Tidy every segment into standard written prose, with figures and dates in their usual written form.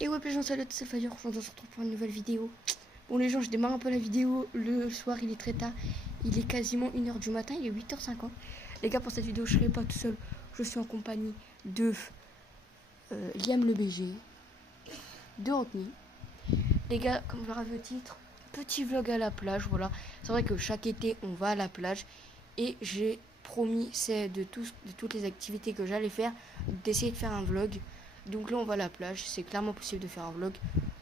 Et ouais, les gens, salut, c'est Fire. Aujourd'hui, on se retrouve pour une nouvelle vidéo. Bon, les gens, je démarre un peu la vidéo. Le soir, il est très tard. Il est quasiment 1h du matin. Il est 8h50. Les gars, pour cette vidéo, je ne serai pas tout seul. Je suis en compagnie de Liam le BG, de Rodney. Les gars, comme vous l'avez vu au titre, petit vlog à la plage. Voilà. C'est vrai que chaque été, on va à la plage. Et j'ai promis, c'est de toutes les activités que j'allais faire, d'essayer de faire un vlog. Donc là on va à la plage, c'est clairement possible de faire un vlog.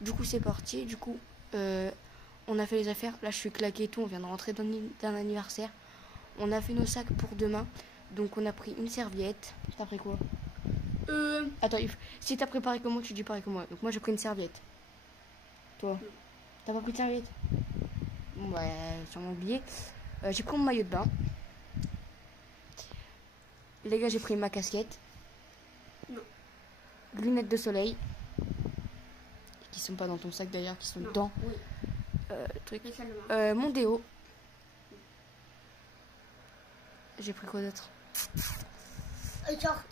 Du coup c'est parti, du coup on a fait les affaires. Là je suis claqué et tout, on vient de rentrer d'un anniversaire. On a fait nos sacs pour demain. Donc on a pris une serviette. T'as pris quoi? Attends, si t'as préparé comme moi, tu dis pareil que moi. Donc moi j'ai pris une serviette. Toi, t'as pas pris de serviette? Bon bah sûrement oublié. J'ai pris mon maillot de bain. Les gars, j'ai pris ma casquette. Non. Lunettes de soleil. Qui sont pas dans ton sac d'ailleurs, qui sont dedans. Oui. Truc. Mon déo. J'ai pris quoi d'autre? Un short.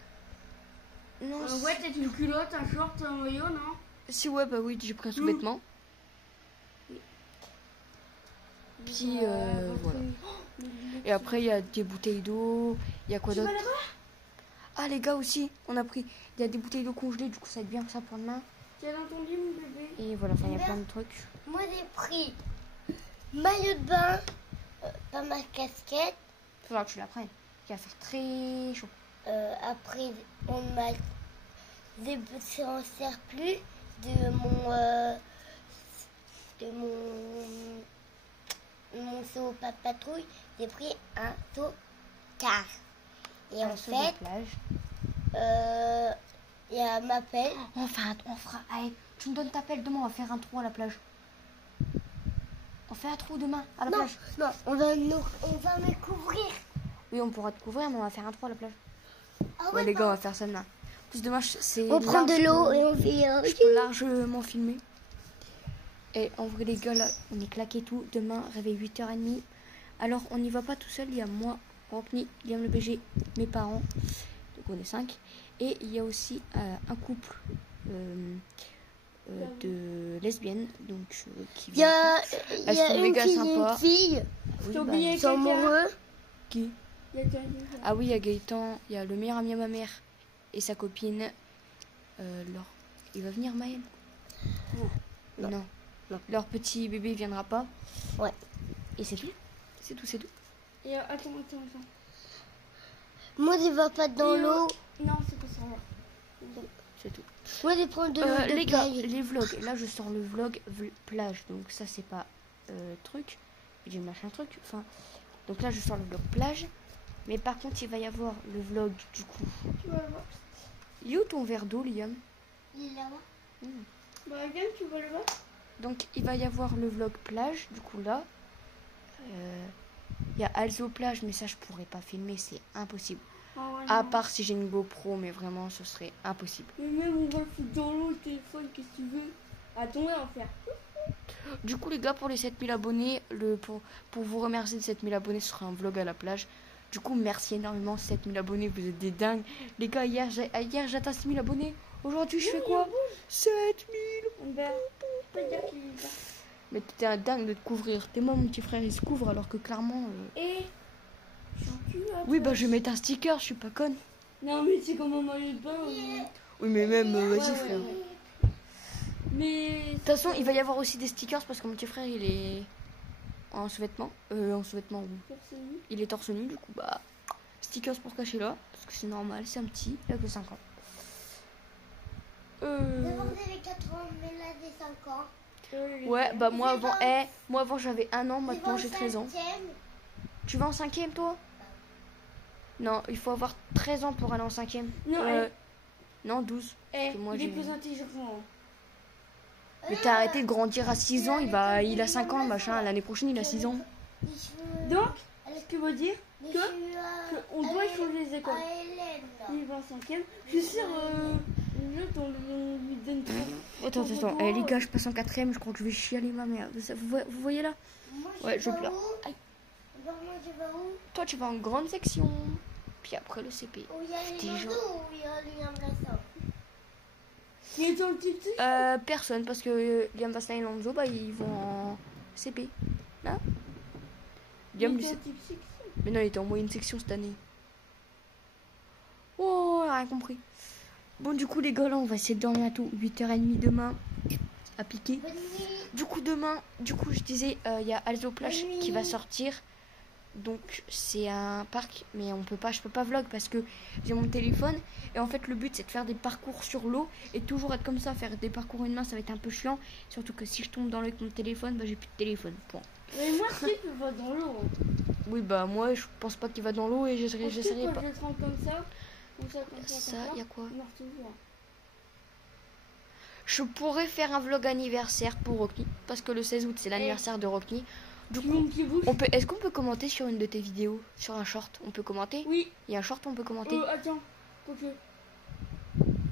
Non. Ouais, peut-être une culotte, un short, un maillot, non? Si, ouais, bah oui, j'ai pris un sous-vêtement. Puis voilà. Et après, il y a des bouteilles d'eau. Il y a quoi d'autre? Ah, les gars, aussi, on a pris. Il y a des bouteilles d'eau congelées, du coup, ça va être bien ça pour demain. Tu as entendu, mon bébé? Et voilà, il y a plein de trucs. Moi, j'ai pris maillot de bain, pas ma casquette. Il faudra que tu la prennes. Il va faire très chaud. Après, on m'a déboursé en surplus de mon seau patrouille. J'ai pris un seau car. Et en fait, il y a ma pelle. On fera. Allez, tu me donnes ta pelle demain, on va faire un trou à la plage. On fait un trou demain à la plage. Non, on va me couvrir. Oui, on pourra te couvrir, mais on va faire un trou à la plage. Ah ouais, les gars, on va faire ça demain. En plus, demain, c'est. On prend de l'eau et on fait. Je peux largement filmer. Et en vrai, les gars, là, on est claqué tout. Demain, réveil 8h30. Alors, on n'y va pas tout seul. Il y a moi, Rodney, Liam le BG, mes parents. Donc, on est 5. Et il y a aussi un couple de lesbiennes. Donc, qui il y a une fille. Oui, ils sont amoureux. Qui? Ah oui, il y a Gaëtan. Il y a le meilleur ami à ma mère et sa copine. Laure. Il va venir, Maëlle? Non. Leur petit bébé ne viendra pas. Ouais. Et c'est tout. C'est tout. Et attends. Moi, je vais pas dans l'eau. Non, c'est pas ça. C'est tout. Moi, je prends de l'eau. Les gars, les vlogs. Là, je sors le vlog plage. Donc ça, c'est pas truc. J'ai machin truc. Enfin, donc là, je sors le vlog plage. Mais par contre, il va y avoir le vlog du coup. Tu vas le voir. Il est où ton verre d'eau, Liam? Il est là-bas. Bah, viens, tu vas le voir. Donc, il va y avoir le vlog plage, du coup, là. Il y a Alzo plage, mais ça, je pourrais pas filmer, c'est impossible. À part si j'ai une GoPro, mais vraiment, ce serait impossible. Mais même, on va le foutre dans l'eau, le téléphone, qu'est-ce que tu veux? Attends, on va faire. Du coup, les gars, pour les 7000 abonnés, pour vous remercier de 7000 abonnés, ce sera un vlog à la plage. Du coup, merci énormément, 7000 abonnés, vous êtes des dingues. Les gars, hier j'atteins 6000 abonnés. Aujourd'hui, je fais quoi? 7000. Mais t'es un dingue de te couvrir. T'es moi, mon petit frère, il se couvre alors que clairement... Oui, bah je vais mettre un sticker, je suis pas conne. Non, mais c'est comme un maillot de bain. Oui, mais même, vas-y, frère. Mais... De toute façon, il va y avoir aussi des stickers parce que mon petit frère, il est... En sous-vêtements. Oui. Il est torse nu, du coup, bah... Stickers pour cacher là, parce que c'est normal, c'est un petit, il a que 5 ans. D'abord, vous avez 4 ans, mais là, j'ai 5 ans. Ouais, bah moi avant j'avais 1 an, maintenant j'ai 13 ans. Tu vas en 5e, toi? Non, il faut avoir 13 ans pour aller en 5e. Non, 12. Moi, il est plus intelligent. Mais t'as arrêté de grandir à 6 ans, il a 5 ans, machin, l'année prochaine il a 6 ans. Donc, ce que veut dire qu'on doit changer les écoles. Il va en 5e. Je suis sûre, on lui donne trop. Attends, les gars, je passe en 4e, je crois que je vais chialer ma mère. Vous voyez là? Ouais, je pleure. Toi, tu vas en grande section. Puis après le CP. Qui est dans le type 6? Personne, parce que Liam Basta et Lonzo, bah, ils vont en CP. Hein? Liam, lui, mais non, il était en moyenne section cette année. Oh, on a rien compris. Bon, du coup, les gars, là, on va essayer de dormir à tout 8h30 demain à piquer. Du coup, demain, je disais, il y a Alzo Plage qui va sortir. Donc, c'est un parc, mais je peux pas vlog parce que j'ai mon téléphone. Et en fait, le but, c'est de faire des parcours sur l'eau et toujours être comme ça. Faire des parcours une main, ça va être un peu chiant. Surtout que si je tombe dans l'eau avec mon téléphone, bah, j'ai plus de téléphone. Point. Mais moi, je sais qu'il va dans l'eau. Oui, bah, moi, je pense pas qu'il va dans l'eau et j'essaierai pas. Je le prends comme ça. Ça, il y a quoi? Il marche toujours. Je pourrais faire un vlog anniversaire pour Rockney parce que le 16 août c'est l'anniversaire de Rockney. Du coup, est-ce qu'on peut commenter sur une de tes vidéos, sur un short? On peut commenter? Oui. Il y a un short, on peut commenter? Attends, ok.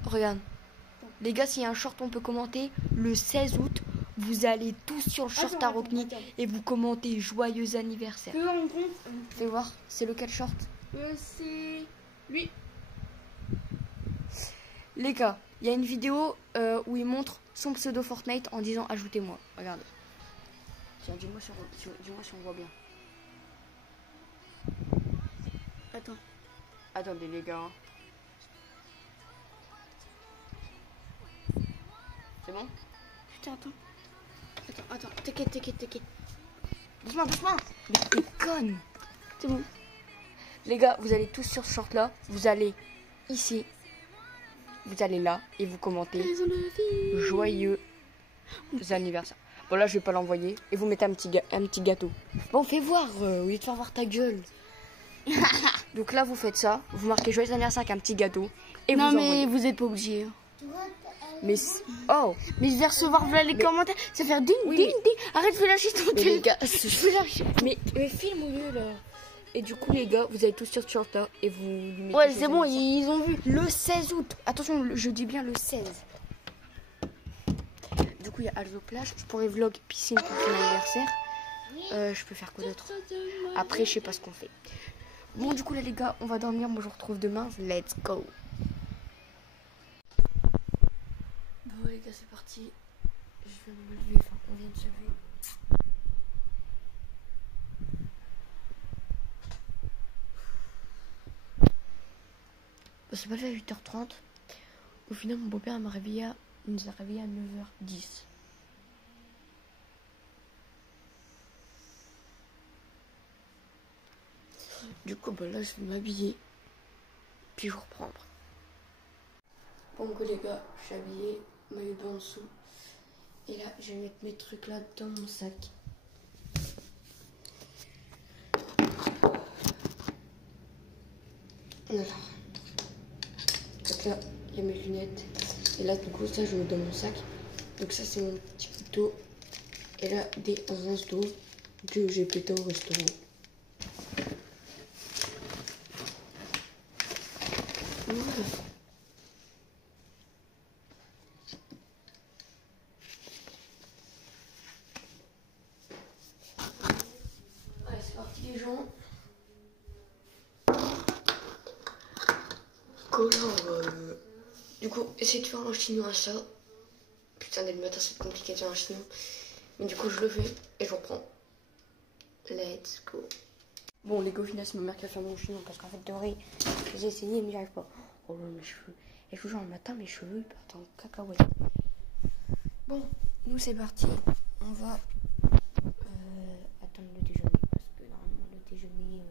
Regarde. Les gars, s'il y a un short, on peut commenter. Le 16 août, vous allez tous sur le short à Rockney et vous commentez joyeux anniversaire. Fais voir, c'est lequel short? C'est lui. Les gars, il y a une vidéo où il montre son pseudo Fortnite en disant ajoutez-moi. Regarde. Tiens, dis-moi si on voit bien. Attends. Attendez les gars. C'est bon? Attends. T'inquiète. Doucement. Mais t'es conne. C'est bon. Les gars, vous allez tous sur ce short là. Vous allez ici. Vous allez là et vous commentez joyeux anniversaire. Bon là je vais pas l'envoyer et vous mettez un petit gâteau. Bon fais voir, au lieu de faire voir ta gueule. Donc là vous faites ça, vous marquez joyeux anniversaire avec un petit gâteau et non vous mais envoyez. vous êtes pas obligé. Mais oh, mais je vais recevoir les commentaires, ça fait ding. Arrête, fais lâcher ton mais les gars, mais filme au lieu là. Et du coup les gars, vous allez tous sur ce short là et vous lui mettez. Ouais c'est bon, ils ont vu. Le 16 août. Attention, je dis bien le 16. Du coup il y a Alzo Plage. Je pourrais vlog piscine pour son anniversaire. Je peux faire quoi d'autre? Après je sais pas ce qu'on fait. Bon du coup là les gars, on va dormir. Moi je vous retrouve demain. Let's go. Bon les gars c'est parti. Je viens de me lever. Enfin on vient de se lever. C'est pas fait à 8h30. Au final, mon beau-père nous a réveillé à 9h10. Du coup, bah là, je vais m'habiller. Puis je reprends après. Bon, les gars, je suis habillée, maillot de bain en dessous. Et là, je vais mettre mes trucs là dans mon sac. Voilà. Donc là, il y a mes lunettes. Et là, du coup, ça, je mets dans mon sac. Donc ça, c'est mon petit couteau. Et là, des rinces d'eau que j'ai pété au restaurant. Voilà. Allez, c'est parti les gens. Du coup, essayez de faire un chignon à ça. Putain, dès le matin, c'est compliqué de faire un chignon. Mais du coup, je le fais et je reprends. Let's go. Bon, les gars, final, c'est ma mère qui a fait mon chignon parce qu'en fait, de vrai, j'ai essayé mais j'y arrive pas. Oh là, mes cheveux. Et je vous jure, le matin, mes cheveux, ils partent en cacahuète. Bon, nous, c'est parti. On va attendre le déjeuner parce que normalement, le déjeuner,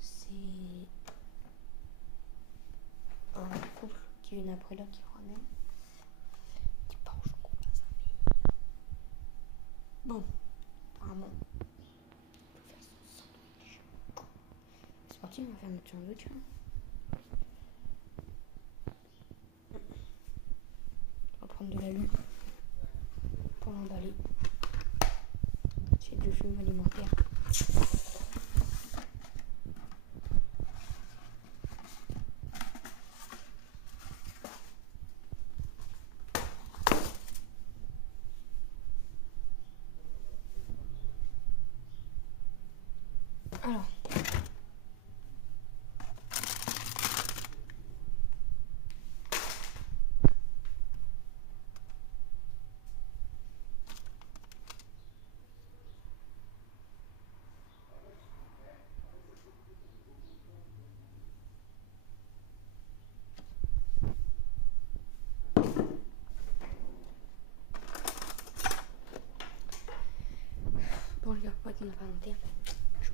c'est un couple qui vient après là qui ramène des pains au chocolat, ça fait. Bon, apparemment, on peut faire son sandwich. C'est parti, on va faire notre sandwich. On va prendre de l'alu pour l'emballer. C'est du film alimentaire. Alors,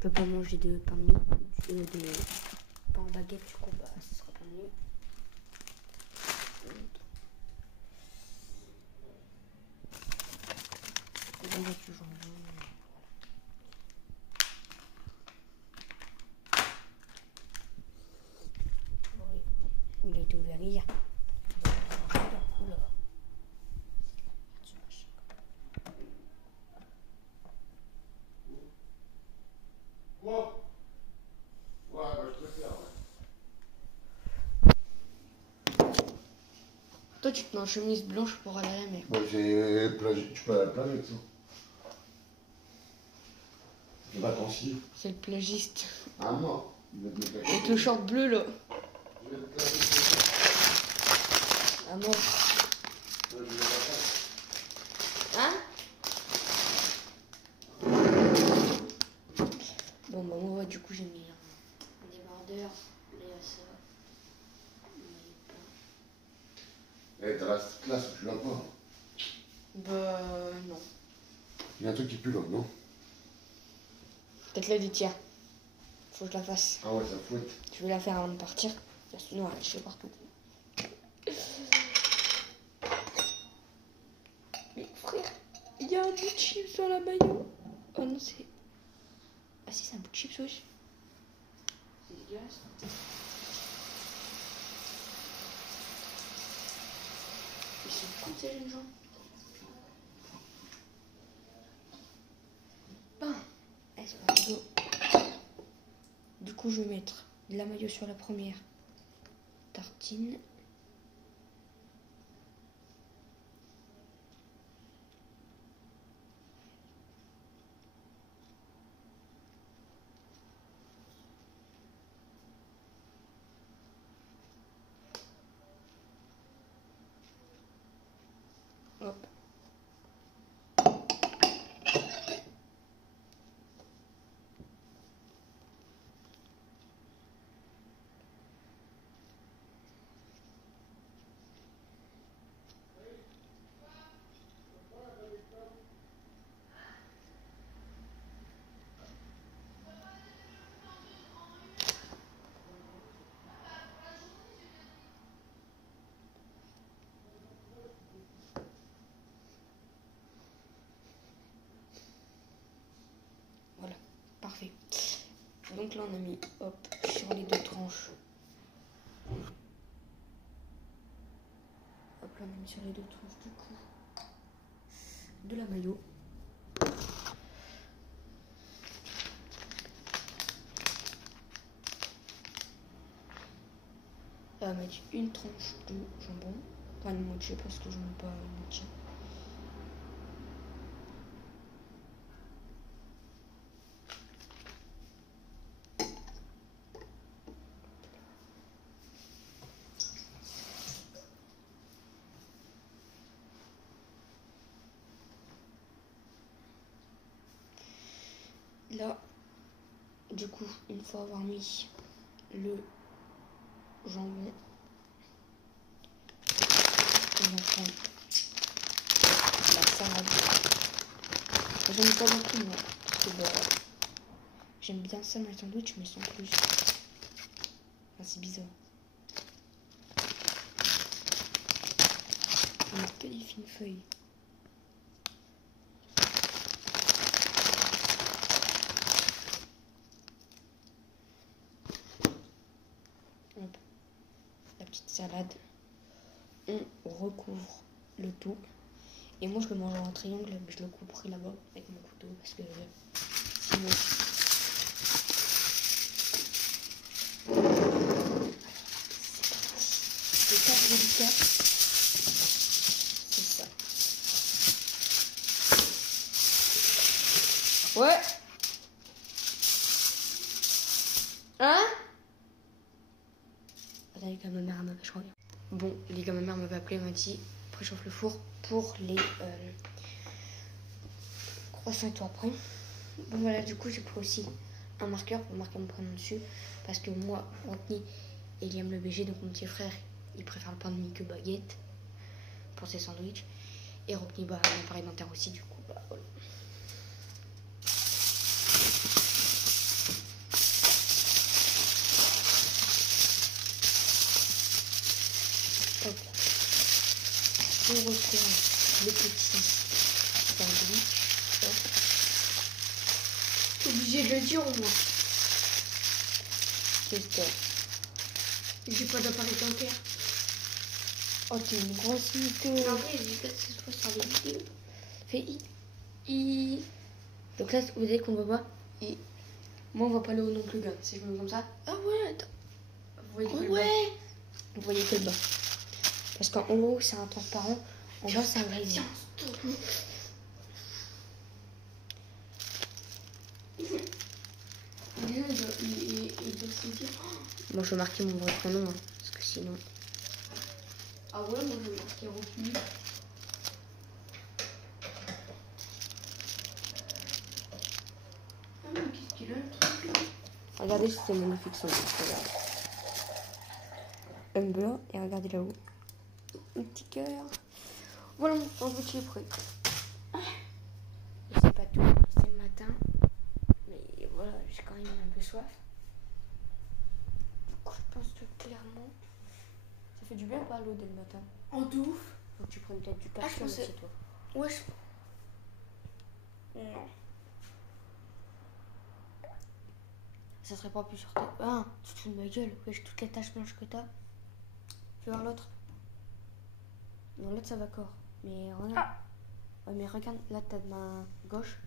peux pas manger de pain de mie, de pain en baguette, du coup, bah, ce sera pas mieux. Et donc, du jambon. Oui, il a été ouvert hier. Oula. Toi, tu te mets en chemise blanche pour aller à la mer. Ouais, tu peux aller à la plage avec ça. Les vacanciers. C'est le plagiste. Ah non. Avec le short bleu là. Ah non. Hein? Bon bah moi du coup j'ai mis un débardeur, ça. Eh, t'as la classe, tu l'as pas. Bah non. Il y a un truc qui pue là, non? Peut-être la du tiers. Faut que je la fasse. Ah ouais, ça fouette. Je vais la faire avant de partir. Sinon elle est partout. Mais frère, il y a un bout de chips dans la maillot. Oh non c'est... Ah si c'est un bout de chips wesh. C'est dégueulasse. Ils sont cons ces jeunes gens. Ben, c'est pas rigolo. Du coup je vais mettre de la maillot sur la première tartine. Hop. Voilà, parfait. Donc là on a mis hop sur les deux tranches. Hop là on a mis sur les deux tranches du coup de la maillot. Là on va mettre une tranche de jambon. Pas une moitié parce que je mets pas une moitié. Là, du coup, une fois avoir mis le jambon, on va prendre la salade. J'en ai pas beaucoup moi, parce que bah, j'aime bien ça dans les sandwichs, mais sans plus. Enfin, c'est bizarre. On met que des fines feuilles. Hop. La petite salade. On recouvre le tout. Et moi je le mange en triangle, mais je le couperai là-bas avec mon couteau parce que sinon... C'est pas délicat. C'est ça. Ouais. Hein? Attends, les gars, ma mère elle m'appelle, je reviens. Bon, les gars, ma mère m'avait appelé, elle m'a dit préchauffe le four pour les croissants et tout après. Bon voilà, du coup j'ai pris aussi un marqueur pour marquer mon prénom dessus parce que moi, Anthony, il aime le BG, donc mon petit frère, il préfère le pain de mie que baguette pour ses sandwichs. Et Rockney, bah, un appareil dentaire aussi, du coup, bah voilà. on retrouve les petits sandwichs. T'es obligé de le dire au moins. J'espère. J'ai pas d'appareil dentaire. Oh, t'es une grosse mytho. En vrai, j'ai 4 fois sur les vidéos. Fais I. Donc là, vous voyez qu'on voit pas I. Moi, on voit pas le haut non plus, gars. C'est comme ça. Ah ouais, attends. Vous voyez que le bas. Ouais. Vous voyez que le bas. Parce qu'en haut, c'est un transparent. En bas, c'est un gris. Moi, je vais marquer mon vrai prénom. Hein, parce que sinon. Ah ouais, moi je vais marquer Rocky. Ah mais qu'est-ce qu'il a le truc là? Regardez, c'était magnifique son nom. Regarde. Humber. Et regardez là-haut. Un petit cœur. Voilà, mon sandwich est prêt. Je sais pas tout. C'est le matin. Mais voilà, j'ai quand même un peu soif. Du coup, je pense que clairement. Ça fait du bien ou pas l'eau dès le matin? En de ouf. Faut que tu prennes peut-être du je calcium pensais- aussi, toi. Ouais, non. Ça serait pas plus sur ta... Ah, tu te fous de ma gueule. Wesh, toutes les taches blanches que t'as. Fais voir l'autre. Non, l'autre ça va corps. Mais regarde. Ah. Ouais, mais regarde, là t'as de ma gauche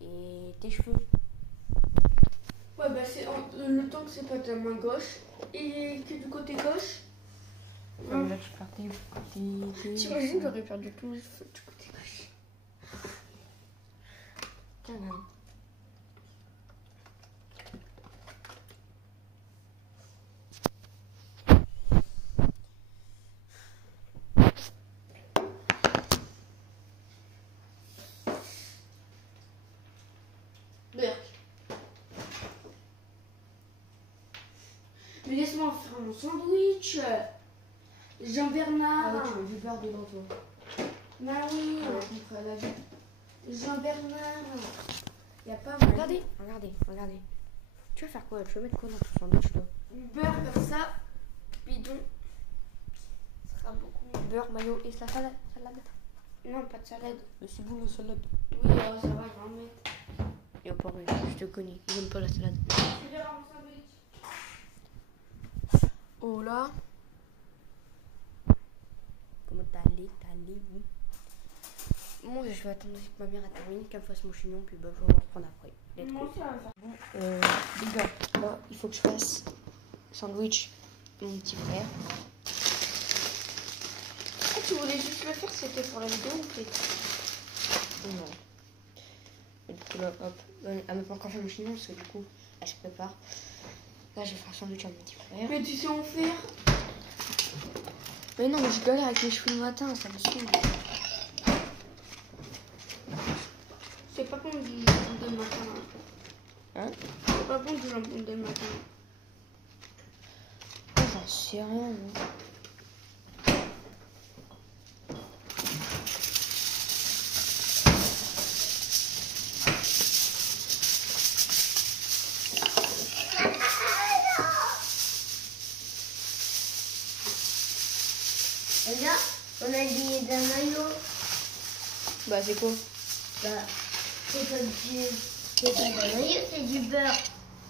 et tes cheveux. Ouais, bah c'est le temps que c'est pas ta main gauche et que du côté gauche. Ouais, mais là tu perds tes... T'imagines, j'aurais perdu tous mes cheveux du côté gauche. Tiens, là. Mais laisse-moi faire mon sandwich. Jean-Bernard. Ah ouais, tu veux du beurre dedans, toi. Bah oui. Ah ouais, on fera la vie. Jean-Bernard. Y a pas Regardez, regardez. Tu vas faire quoi? Tu vas mettre quoi dans ton sandwich, toi? beurre comme ça. Bidon. Ce sera beaucoup mieux. Beurre, maillot et la salade. Non, pas de salade. Mais c'est bon la salade. Oui, ça va, je vais en mettre. Et pas vrai, je te connais. Ils aiment pas la salade. Je vais faire mon sandwich. Oh là. Comment t'as allé, oui. Moi, je vais attendre que ma mère elle termine, qu'elle me fasse mon chignon, puis bah, je vais reprendre après. Let's Moi go. aussi, on va faire. Bon, les gars, là, il faut que je fasse sandwich mon petit frère. Ah, tu voulais juste le faire, c'était pour la vidéo ou peut-être? Non. Et du coup, là, hop. Elle m'a pas encore fait mon chignon, parce que du coup, elle se prépare. Là, je vais faire un sandwich à mon petit frère. Mais tu sais en faire? Mais non, mais je galère avec mes cheveux le matin, ça me saoule. C'est pas bon du jambon de matin. Hein? C'est pas bon du jambon de matin. Oh, j'en sais rien, moi. Et là, on a dit d'un maillot. Bah, c'est quoi? Bah, c'est pas d'un maillot, c'est du beurre.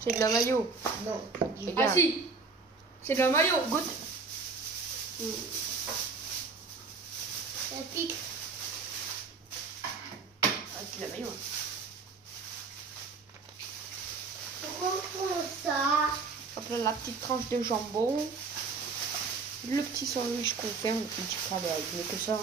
C'est de la maillot. Non, du Les Ah gars, si, c'est de la maillot. goûte. Ça pique. Ah, c'est de la maillot. Pourquoi on prend ça? Hop là, la petite tranche de jambon. Le petit sandwich qu'on fait, on dit pas, bah, il met que ça. Hein.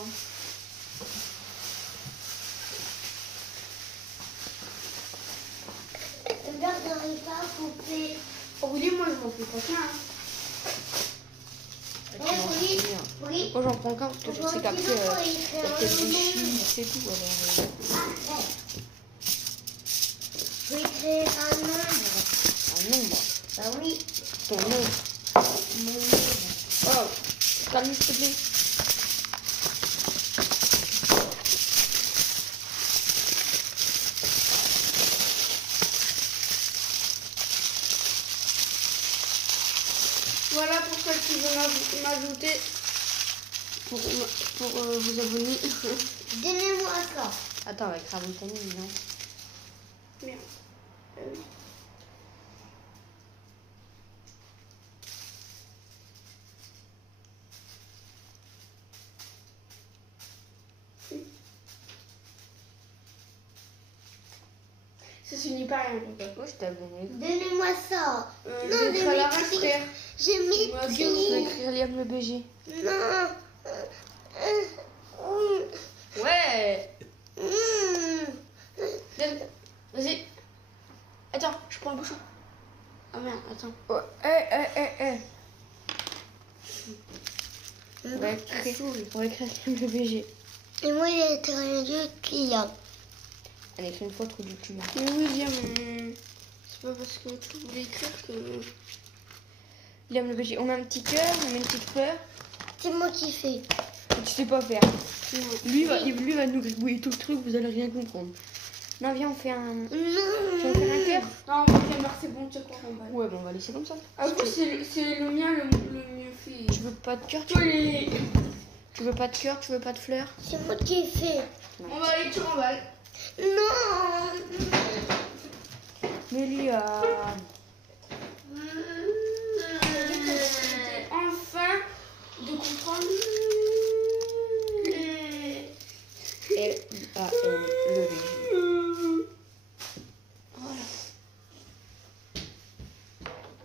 Le beurre n'arrive pas à couper. Oh oui, moi je m'en fais pas qu'un. Oui. Moi j'en prends qu'un parce que je sais qu'après il y a peut-être des chips et tout. Alors, Je vais créer un nombre. un nombre. Bah oui. Ton nom. Mon nombre. Oh, calme s'il te plaît. Voilà pour ceux qui veulent m'ajouter. vous abonner. Donnez-moi ça. Attends, avec Rabontani, non. Merde. Ça se finit par rien. Moi, je t'ai abonné. Donnez-moi ça. Non, j'ai la maîtrise. frère. J'ai Je vais maîtrise. écrire Liam le BG. Non. Ouais. Vas-y. Attends, je prends le bouchon. Ah merde, attends. Oh, On va écrire Liam le BG. Et moi, il a été rien du client. Elle écrit une fois trop du cul. Mais William, c'est pas parce que tu voulais écrire que. Liam le BG. On met un petit cœur, on met une petite fleur. C'est moi qui fais. Tu sais pas faire. Lui va nous gribouiller tout le truc, vous allez rien comprendre. Non, viens, on fait un. Non. Tu veux faire un cœur? Non, moi, c'est bon, tu sais quoi, on va. Ouais, bon, on va laisser comme ça. Ah, vous, c'est le mien le mieux fait. Tu veux pas de cœur? Oui. Tu veux pas de cœur? Tu veux pas de fleurs? C'est moi qui fais. On va aller, tu remballes. Non. Mais Liam. Enfin, de comprendre. L-A-M, le BG. Voilà.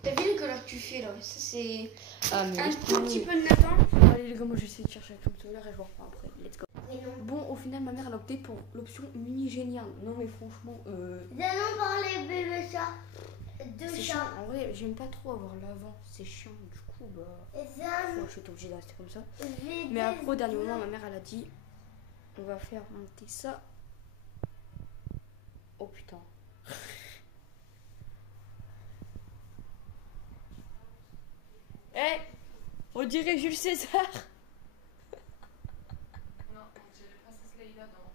T'as vu que là tu fais là? Ça c'est Ah, mais un laisse tout petit tomber. peu de Nathan. Allez, les gars, moi j'essaie de chercher avec le solaire et je vous reprends après. Let's go. Bon, au final, ma mère elle a opté pour l'option mini génial. Non, mais franchement, Nous allons parler bébé chat. Deux c'est chiant. chats. En vrai, j'aime pas trop avoir l'avant. C'est chiant. Du coup, bah. Et ça, Je suis obligée de rester comme ça. j'ai Mais après, au des- dernier moment, ma mère elle a dit on va faire monter ça. Oh putain. Eh, on dirait Jules César. Non, j'ai la princesse Leïla dans.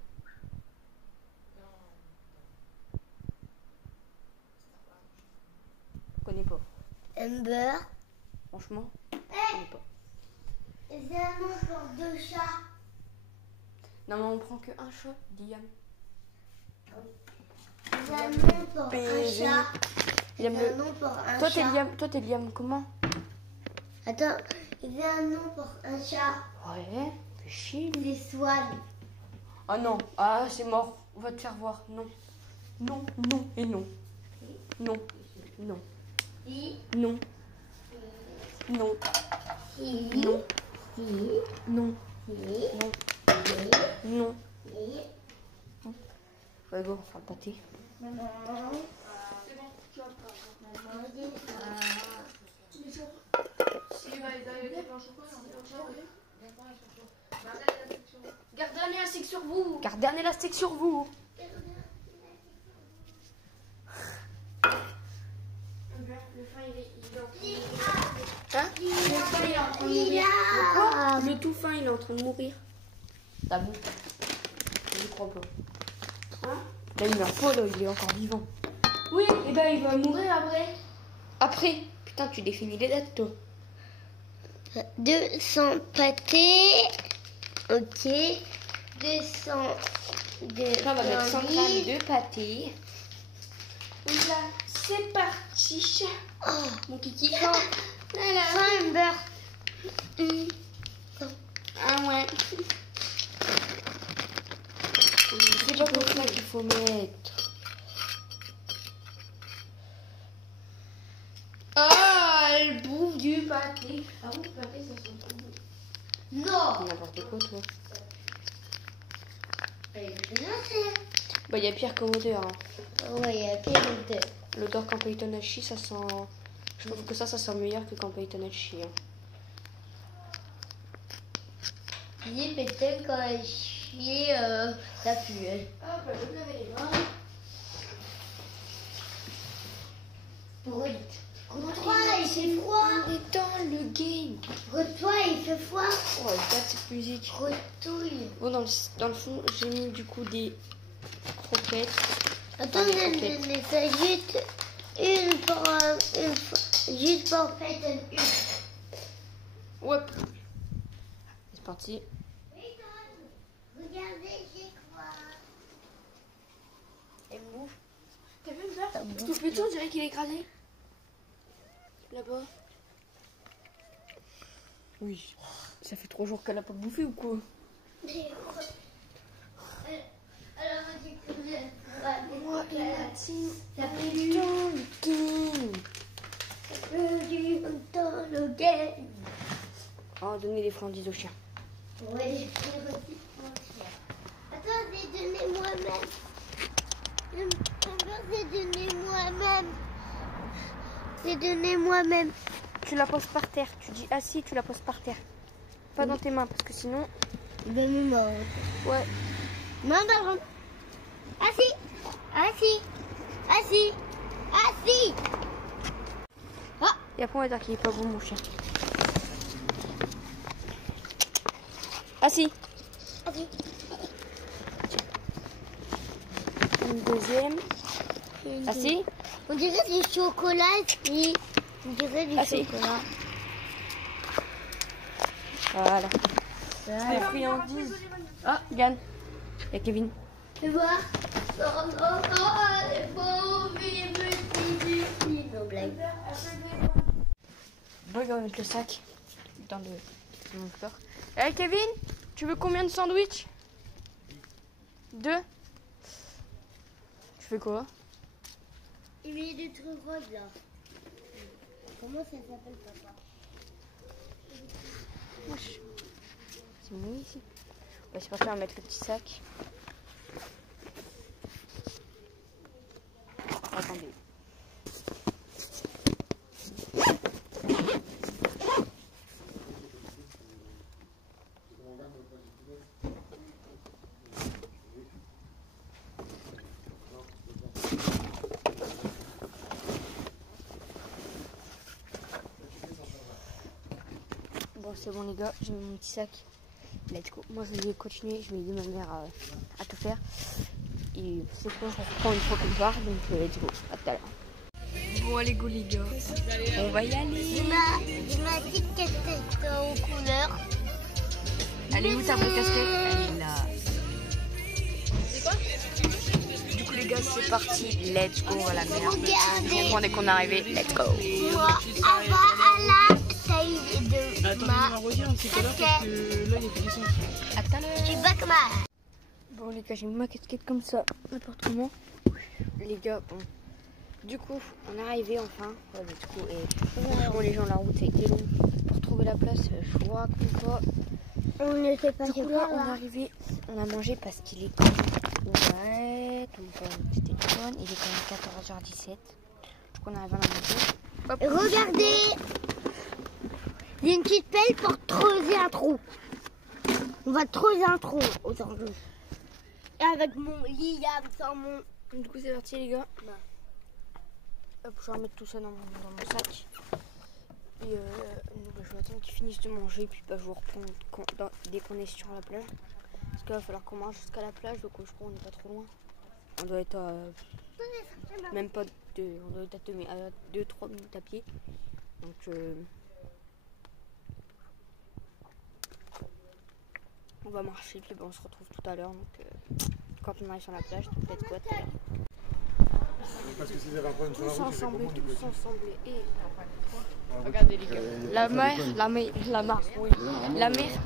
Je connais pas. Amber. Franchement, je connais pas. Et c'est un nom pour deux chats. Non, mais on prend que un chat, Liam. C'est un nom pour un PG. chat. Liam C'est un le... nom pour un Toi, chat. t'es Liam comment? Attends, c'est un nom pour un chat. Ouais, fais chier. C'est Swan. Ah non, ah c'est mort. On va te faire voir. Non. Non, non et non. Non. Non. Si, Non. Non. si, Non. si, Non. si, Non. Non. si. Ouais, go, on va le pâté. Maman. C'est bon, tu vas pas. Maman, dis ça. Il va les arriver par Gardez un élastique sur vous. Gardez un élastique sur vous. Le fin il est en train de Hein? Le fin il est en train de mourir. Lila. Le tout fin il est en train de mourir. T'as bon? Je crois pas. Hein? Là, il meurt pas, là, il est encore vivant. Oui, et ben il va mourir après. Après, putain, tu définis les dates, toi. 200 pâtés. Ok. 200 de Là, on va mettre 100 viande. grammes de pâté. Là, c'est parti. Oh, Mon kiki. voilà. Un beurre. Ah ouais. C'est pas pour ça qu'il faut mettre. Ah, elle bouffe du pâté. Ah oui, le pâté, ça sent trop bon. Non. N'importe quoi, toi. Ouais, Bah, il y a pire comme odeur. Hein. il y a plein de. L'odeur Campayton-Hachi, ça sent. Je trouve que ça sent meilleur que Campayton-Hachi. Hein. Dis peut-être quand elle chie, ça pue. Hein. Ah, bah, je me laver les mains. Toi, il fait froid. On est dans le game. Toi, il fait froid. Oh, elle date cette musique. Retouille. Bon, dans le fond, j'ai mis du coup des croquettes. Attends, des je croquettes. vais faire juste une pour juste pour faire une. Ouais. parti. Regardez, j'ai quoi? Elle bouge. T'as vu ça? Tout petit, on dirait qu'il est écrasé. Là-bas. Oui. Ça fait 3 jours qu'elle a pas bouffé ou quoi? Alors, j'ai Moi et Mathilde. ça fait du temps le game. Oh, donner des friandises aux chiens. Ouais, attends, j'ai donné moi-même. J'ai donné moi-même. J'ai donné moi-même. Tu la poses par terre. Tu dis assis, tu la poses par terre. Pas dans tes mains parce que sinon. De mémoire. Ouais. Main dans le assis. Assis. Assis. Assis. Et après on va dire qu'il est pas bon mon chien. Assis. Assis. Une deuxième. Assis. On dirait du chocolat ici. On dirait du Assis. chocolat. Voilà. Les friandises. Ah, Yann. Il y a Kevin. Tu vois? Oh, oh, oh, les pauvres petits. Non, blague. Bon, on va mettre le sac dans mon fleur. Hey Kevin, tu veux combien de sandwichs? 2. Tu fais quoi? Il met des trucs roses là. Comment ça s'appelle, papa? Wesh. C'est mouillé ici. Ouais, c'est parti, on va mettre le petit sac. Attendez. Bon, c'est bon les gars, j'ai mis mon petit sac. Let's go. Moi je vais continuer, je vais aider ma mère à tout faire. Et c'est quoi, on reprend une fois qu'on part, donc let's go. À tout à l'heure. Bon allez go les gars, on va y aller. Ma petite casquette aux couleurs. Elle est où ta vraie casquette? Elle est là. C'est quoi? Du coup les gars c'est parti, let's go à la mer. Donc dès qu'on est arrivé, let's go. Moi, à la taille de Attends, ma on va redire, c'est pas là parce que là il y a plus d'essence. À tout à l'heure. du Bakma. Bon les gars, j'ai mis ma casquette comme ça, n'importe comment. Les gars, bon. Du coup, on est arrivé enfin. Ouais, mais du coup, et franchement les gens, la route a été longue. Pour trouver la place, je vous raconte pas. On ne sait pas Du coup là, on est arrivé, on a mangé parce qu'il est quand même... Ouais, donc petit téléphone, il est quand même 14h17. Du coup on arrive à la manger. Regardez, il y a une petite pelle pour creuser un trou. On va creuser un trou aujourd'hui. Et avec mon Liam sans mon... Du coup c'est parti les gars. Hop, je vais remettre tout ça dans mon sac. Et je vais attendre qu'ils finissent de manger. Puis bah, je vous reprends dès qu'on est sur la plage. Parce qu'il va falloir qu'on mange jusqu'à la plage. Donc je crois qu'on n'est pas trop loin. On doit être à... Même pas de... On doit être à 2-3 minutes à pied. Donc... on va marcher. Puis bah, on se retrouve tout à l'heure. Donc quand on arrive sur la plage, peut-être quoi tout à l'heure. Parce que s'ils avaient un problème sur la Tous route, ils ensemble, faisaient tous ensemble. Et... Regardez les gars. La mer, la mer,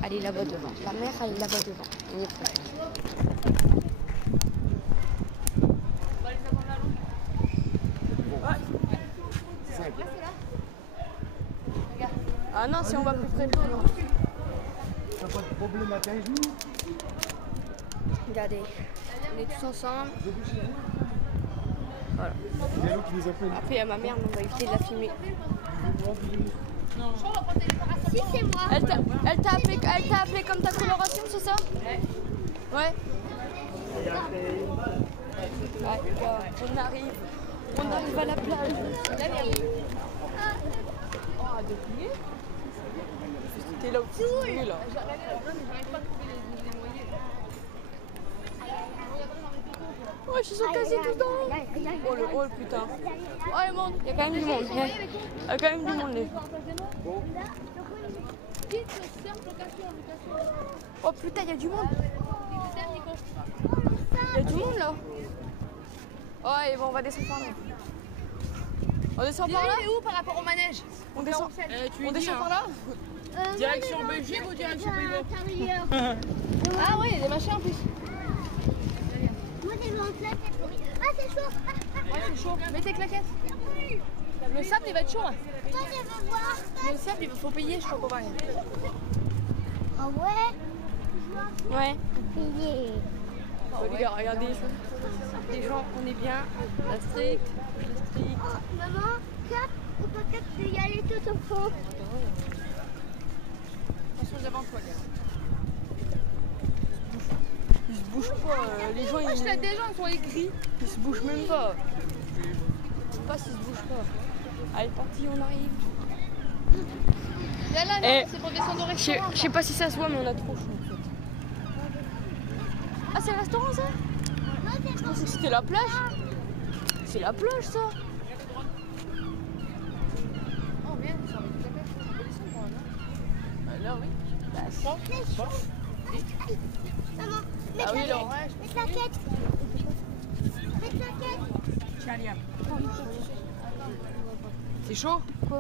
elle est là-bas devant. La mer, elle est là-bas devant. On y est presque. Ah non, si on va plus près de l'eau. T'as pas de problème à 15 jours? Regardez, on est tous ensemble. Voilà. Il y a l'eau qui nous appelle. Après, il y a ma mère, mais on va éviter de la filmer. Si, c'est moi. Elle t'a appelé comme ta coloration, c'est ça? Ouais. Ouais, les gars, on arrive à la plage. Oh, déplié. T'es là aussi, c'est là. Ouais, ils sont quasi tous dedans. Oh le putain. Oh le monde, il y a quand même du monde. Il y a quand même du monde. Oh putain, il y a du monde. Il y a du monde là. Oh, et bon, on va descendre par là. On descend par là. Il est où par rapport au manège? On descend, Tu on dis, descend hein. par là. Direction Belgique ou direction Pays-Bas? Ah ouais, il y a des machins en plus. Moi, j'ai mon claquette. Ah, c'est chaud. Ouais, c'est chaud. Mets tes claquettes. Le sable, il va être chaud. Hein. Toi, je veux voir. Le sable, il faut payer, je crois qu'on va rien. Ah ouais? Ouais. Payer. Oh, les gars, regardez. Les gens, on est bien. La strict. Oh, maman, cap ou peut-être que y aller tout au fond. Attention devant toi, gars. Ils se bougent pas. Les gens, ils. Des gens qui sont aigris. Ils se bougent même pas. Je sais pas s'ils se bougent pas. Allez, parti, on arrive. Là, Eh, c'est pour descendre au Je restaurant. sais pas si ça se voit, mais on a trop chaud en fait. Ah, c'est le restaurant ça? Je pensais que c'était la plage. C'est la plage ça. Oh merde, ça va être la pêche. On peut descendre quand même. Bah, là, oui. Bah, ça. Maman, mets Ah oui, là. mets claquette. Mets claquette. C'est chaud? Quoi?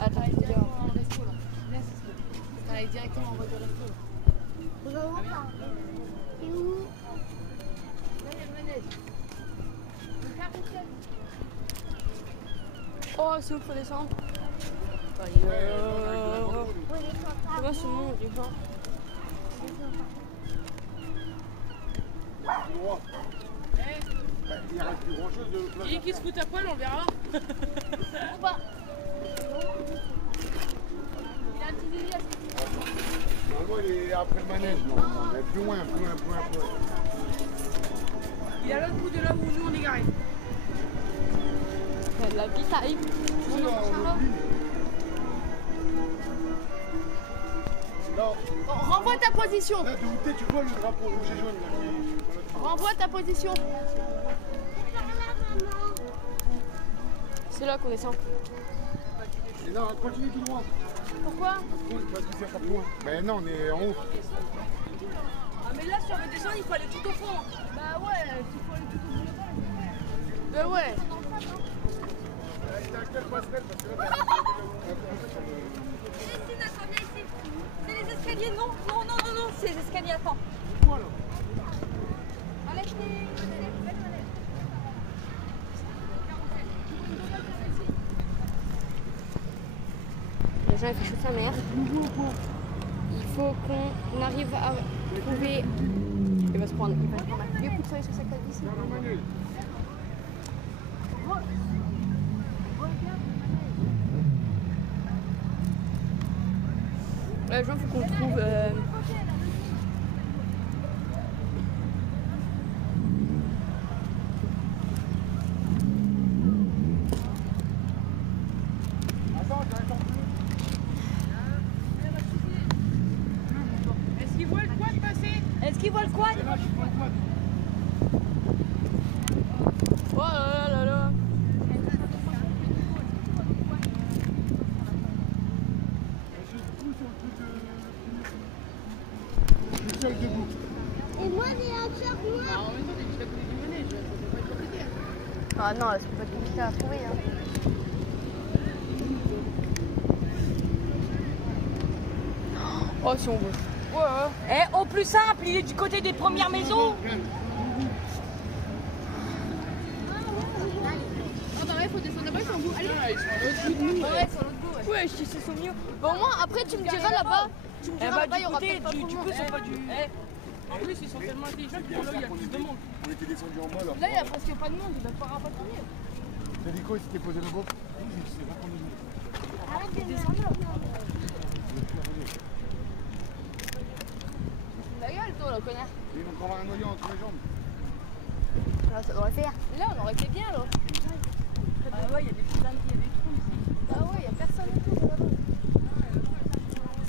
Attends, On va aller directement au resto là. Là, c'est ce on va aller directement en voiture resto là. On va voir ça. C'est où? Là, il y a le manège. Le carrousel. Oh, c'est où qu'il faut descendre? Comment ce monde, les gens? Il reste plus grand chose de place. Et qui se fout à poil, on verra. Il a un petit délire. Normalement, il est après le manège. Non, mais plus loin. Il est à l'autre bout de là où nous on est garés. La vie t'arrive. Non, Renvoie ta position. là, de où t'es, tu vois le drapeau rouge et jaune là, qui- Renvoie ta position. C'est là qu'on descend. Et non, continue tout droit. Pourquoi? Parce que c'est pas plus loin. Mais non, on est en haut. Ah mais là, si on veut descendre, il faut aller tout au fond. Bah ouais, il faut aller tout au fond. Bah ouais. T'as à quelle passerelle? Parce que là, C'est les escaliers, non, c'est les escaliers, attends. voilà. Enlève tes... Les gens, il fait chaud sa mère. Il faut qu'on arrive à trouver. Il va se prendre. Il va se prendre un vieux coup de soleil sur sa tête ici. Les gens, il faut qu'on trouve. Est-ce qu'ils voient le quad passer? Est-ce qu'ils voient le quad? Oh là là là. Seul debout. Et moi, j'ai un chat noir. En même temps, t'es juste à côté du manège, ça peut pas être compliqué. Ah non, c'est pas compliqué à trouver. Hein. Oh, si on veut. Ouais. Eh, au plus simple, il est du côté des premières maisons. Ah bah ouais, faut descendre là-bas, ils sont où? Allez, ils sont à l'autre bout de nous. Ouais, sur l'autre bout, ouais. Ouais, je dis c'est mieux. Bon, au moins, après, tu me diras là-bas. Tu me Eh diras bah, là-bas, il y du aura côté, peut-être pas du trop de coup, monde. c'est pas du... En plus, ils sont tellement intelligents que là, il y a plus de monde. On était descendu en bas là. Là, il y a presque pas de monde, il va pas rapatrier. L'hélico, il s'était posé là-bas. C'est pas qu'on est venu. Arrête de descendre. La gueule, toi, là, connard. Il va encore avoir un noyau entre les jambes. Ah, ça devrait faire. Là, on aurait été bien, là. Ah ouais, il y a des petits il y a des trous ici. Ah ouais, il y a personne autour là-bas.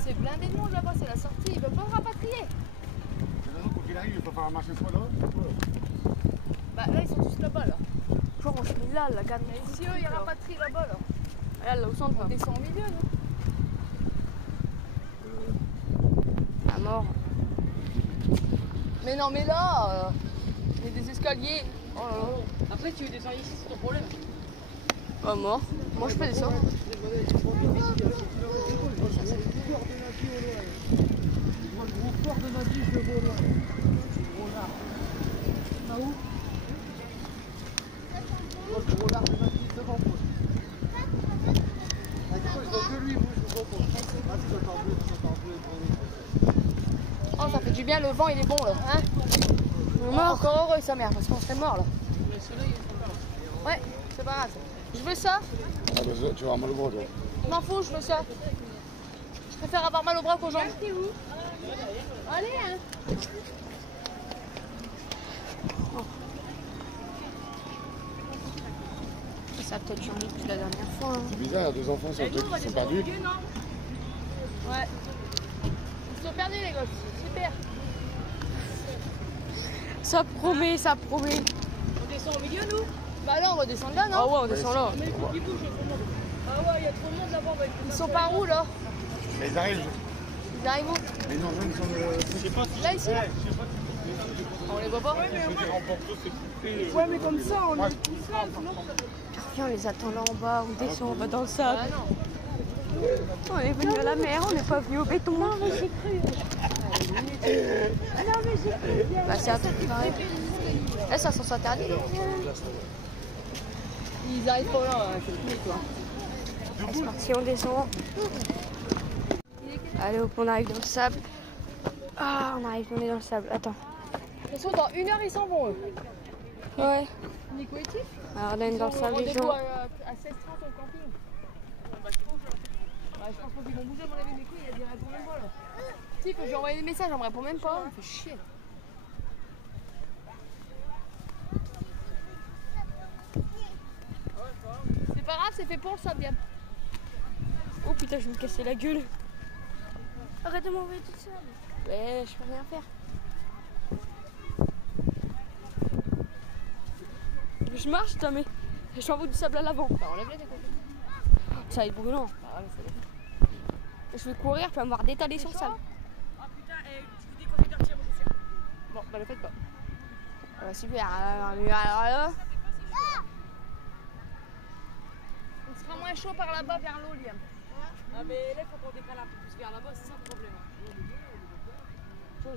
C'est blindé de monde là-bas, c'est la sortie, ils veulent pas rapatrier. De toute façon, quand il arrive, il va falloir marcher soit là, soit là. Bah là, ils sont tous là-bas, là. Genre, on se met là, la gamme. Mais si eux, ils rapatrient là-bas, là. Regarde, là au centre, là. On descend au milieu, non? À mort. Mais non, mais là, il y a des escaliers. Oh là là. Après, tu descends ici, c'est ton problème. À mort. Moi, je peux descendre. Oh, ça fait du bien, le vent il est bon là. Hein, encore heureux sa mère, parce qu'on serait mort là. Ouais, c'est pas grave. Je veux ça. Ah, bah, tu vas avoir mal au bras, toi. Je m'en fous, je veux ça. Je préfère avoir mal au bras qu'aux jambes. Allez, hein. Ça a peut-être changé depuis la dernière fois. Hein. C'est bizarre, il y a 2 enfants sur le truc qui sont perdus. Ouais. Ils sont perdus les gosses, super. Ça promet, ça promet. On descend au milieu nous? Bah là on va descendre là non? Ah ouais, on descend là. Mais il faut qu'ils bougent, il y a trop de monde. Ah ouais, il y a trop de monde là-bas. Ils sont par où là? Mais ils arrivent. Ils arrivent où? Mais non, ils sont je sais pas si. Là ici? On les voit pas? Ouais, mais comme ça, on est tout seul. Viens, on les attend là en bas, on descend, on va dans le sable. Ah non. On est venu à la mer, on n'est pas venu au béton. Non, mais j'ai cru. Non, mais j'ai cru. Bah c'est un truc pareil. Là ça sens interdit. Ils arrivent pas là, c'est fini quoi. C'est parti, on descend. Allez hop, on arrive dans le sable. Ah, on arrive, on est dans le sable. Attends. De toute façon, dans 1 heure ils s'en vont eux. Ouais. Nico et Tiff? Alors on est dans le sable, les Rendez-vous gens. à 16h30 au camping. Ouais, je pense pas qu'ils vont bouger, à mon avis, Nico il a dit répond même pas là. Si, que j'ai envoyé des messages, on me répond même pas. Il me fait chier. C'est pas grave, c'est fait pour le sable, bien. Oh putain, je vais me casser la gueule. Arrête de m'envoyer toute seule. Ouais, je peux rien faire. Je marche, putain, mais je t'envoie du sable à l'avant. Bah, enlève-les, tes copains. Ça va être brûlant. Ah, mais c'est bon. Je vais courir, tu vas me voir détaler sur le sable. Ah putain, tu vous dis qu'on fait sortir mon chaussure. Bon, bah le faites pas. Super. Alors là. On sera moins chaud par là-bas vers l'eau, Liam. Ah, mais là, il faut qu'on décale un peu plus vers là-bas, c'est ça le problème.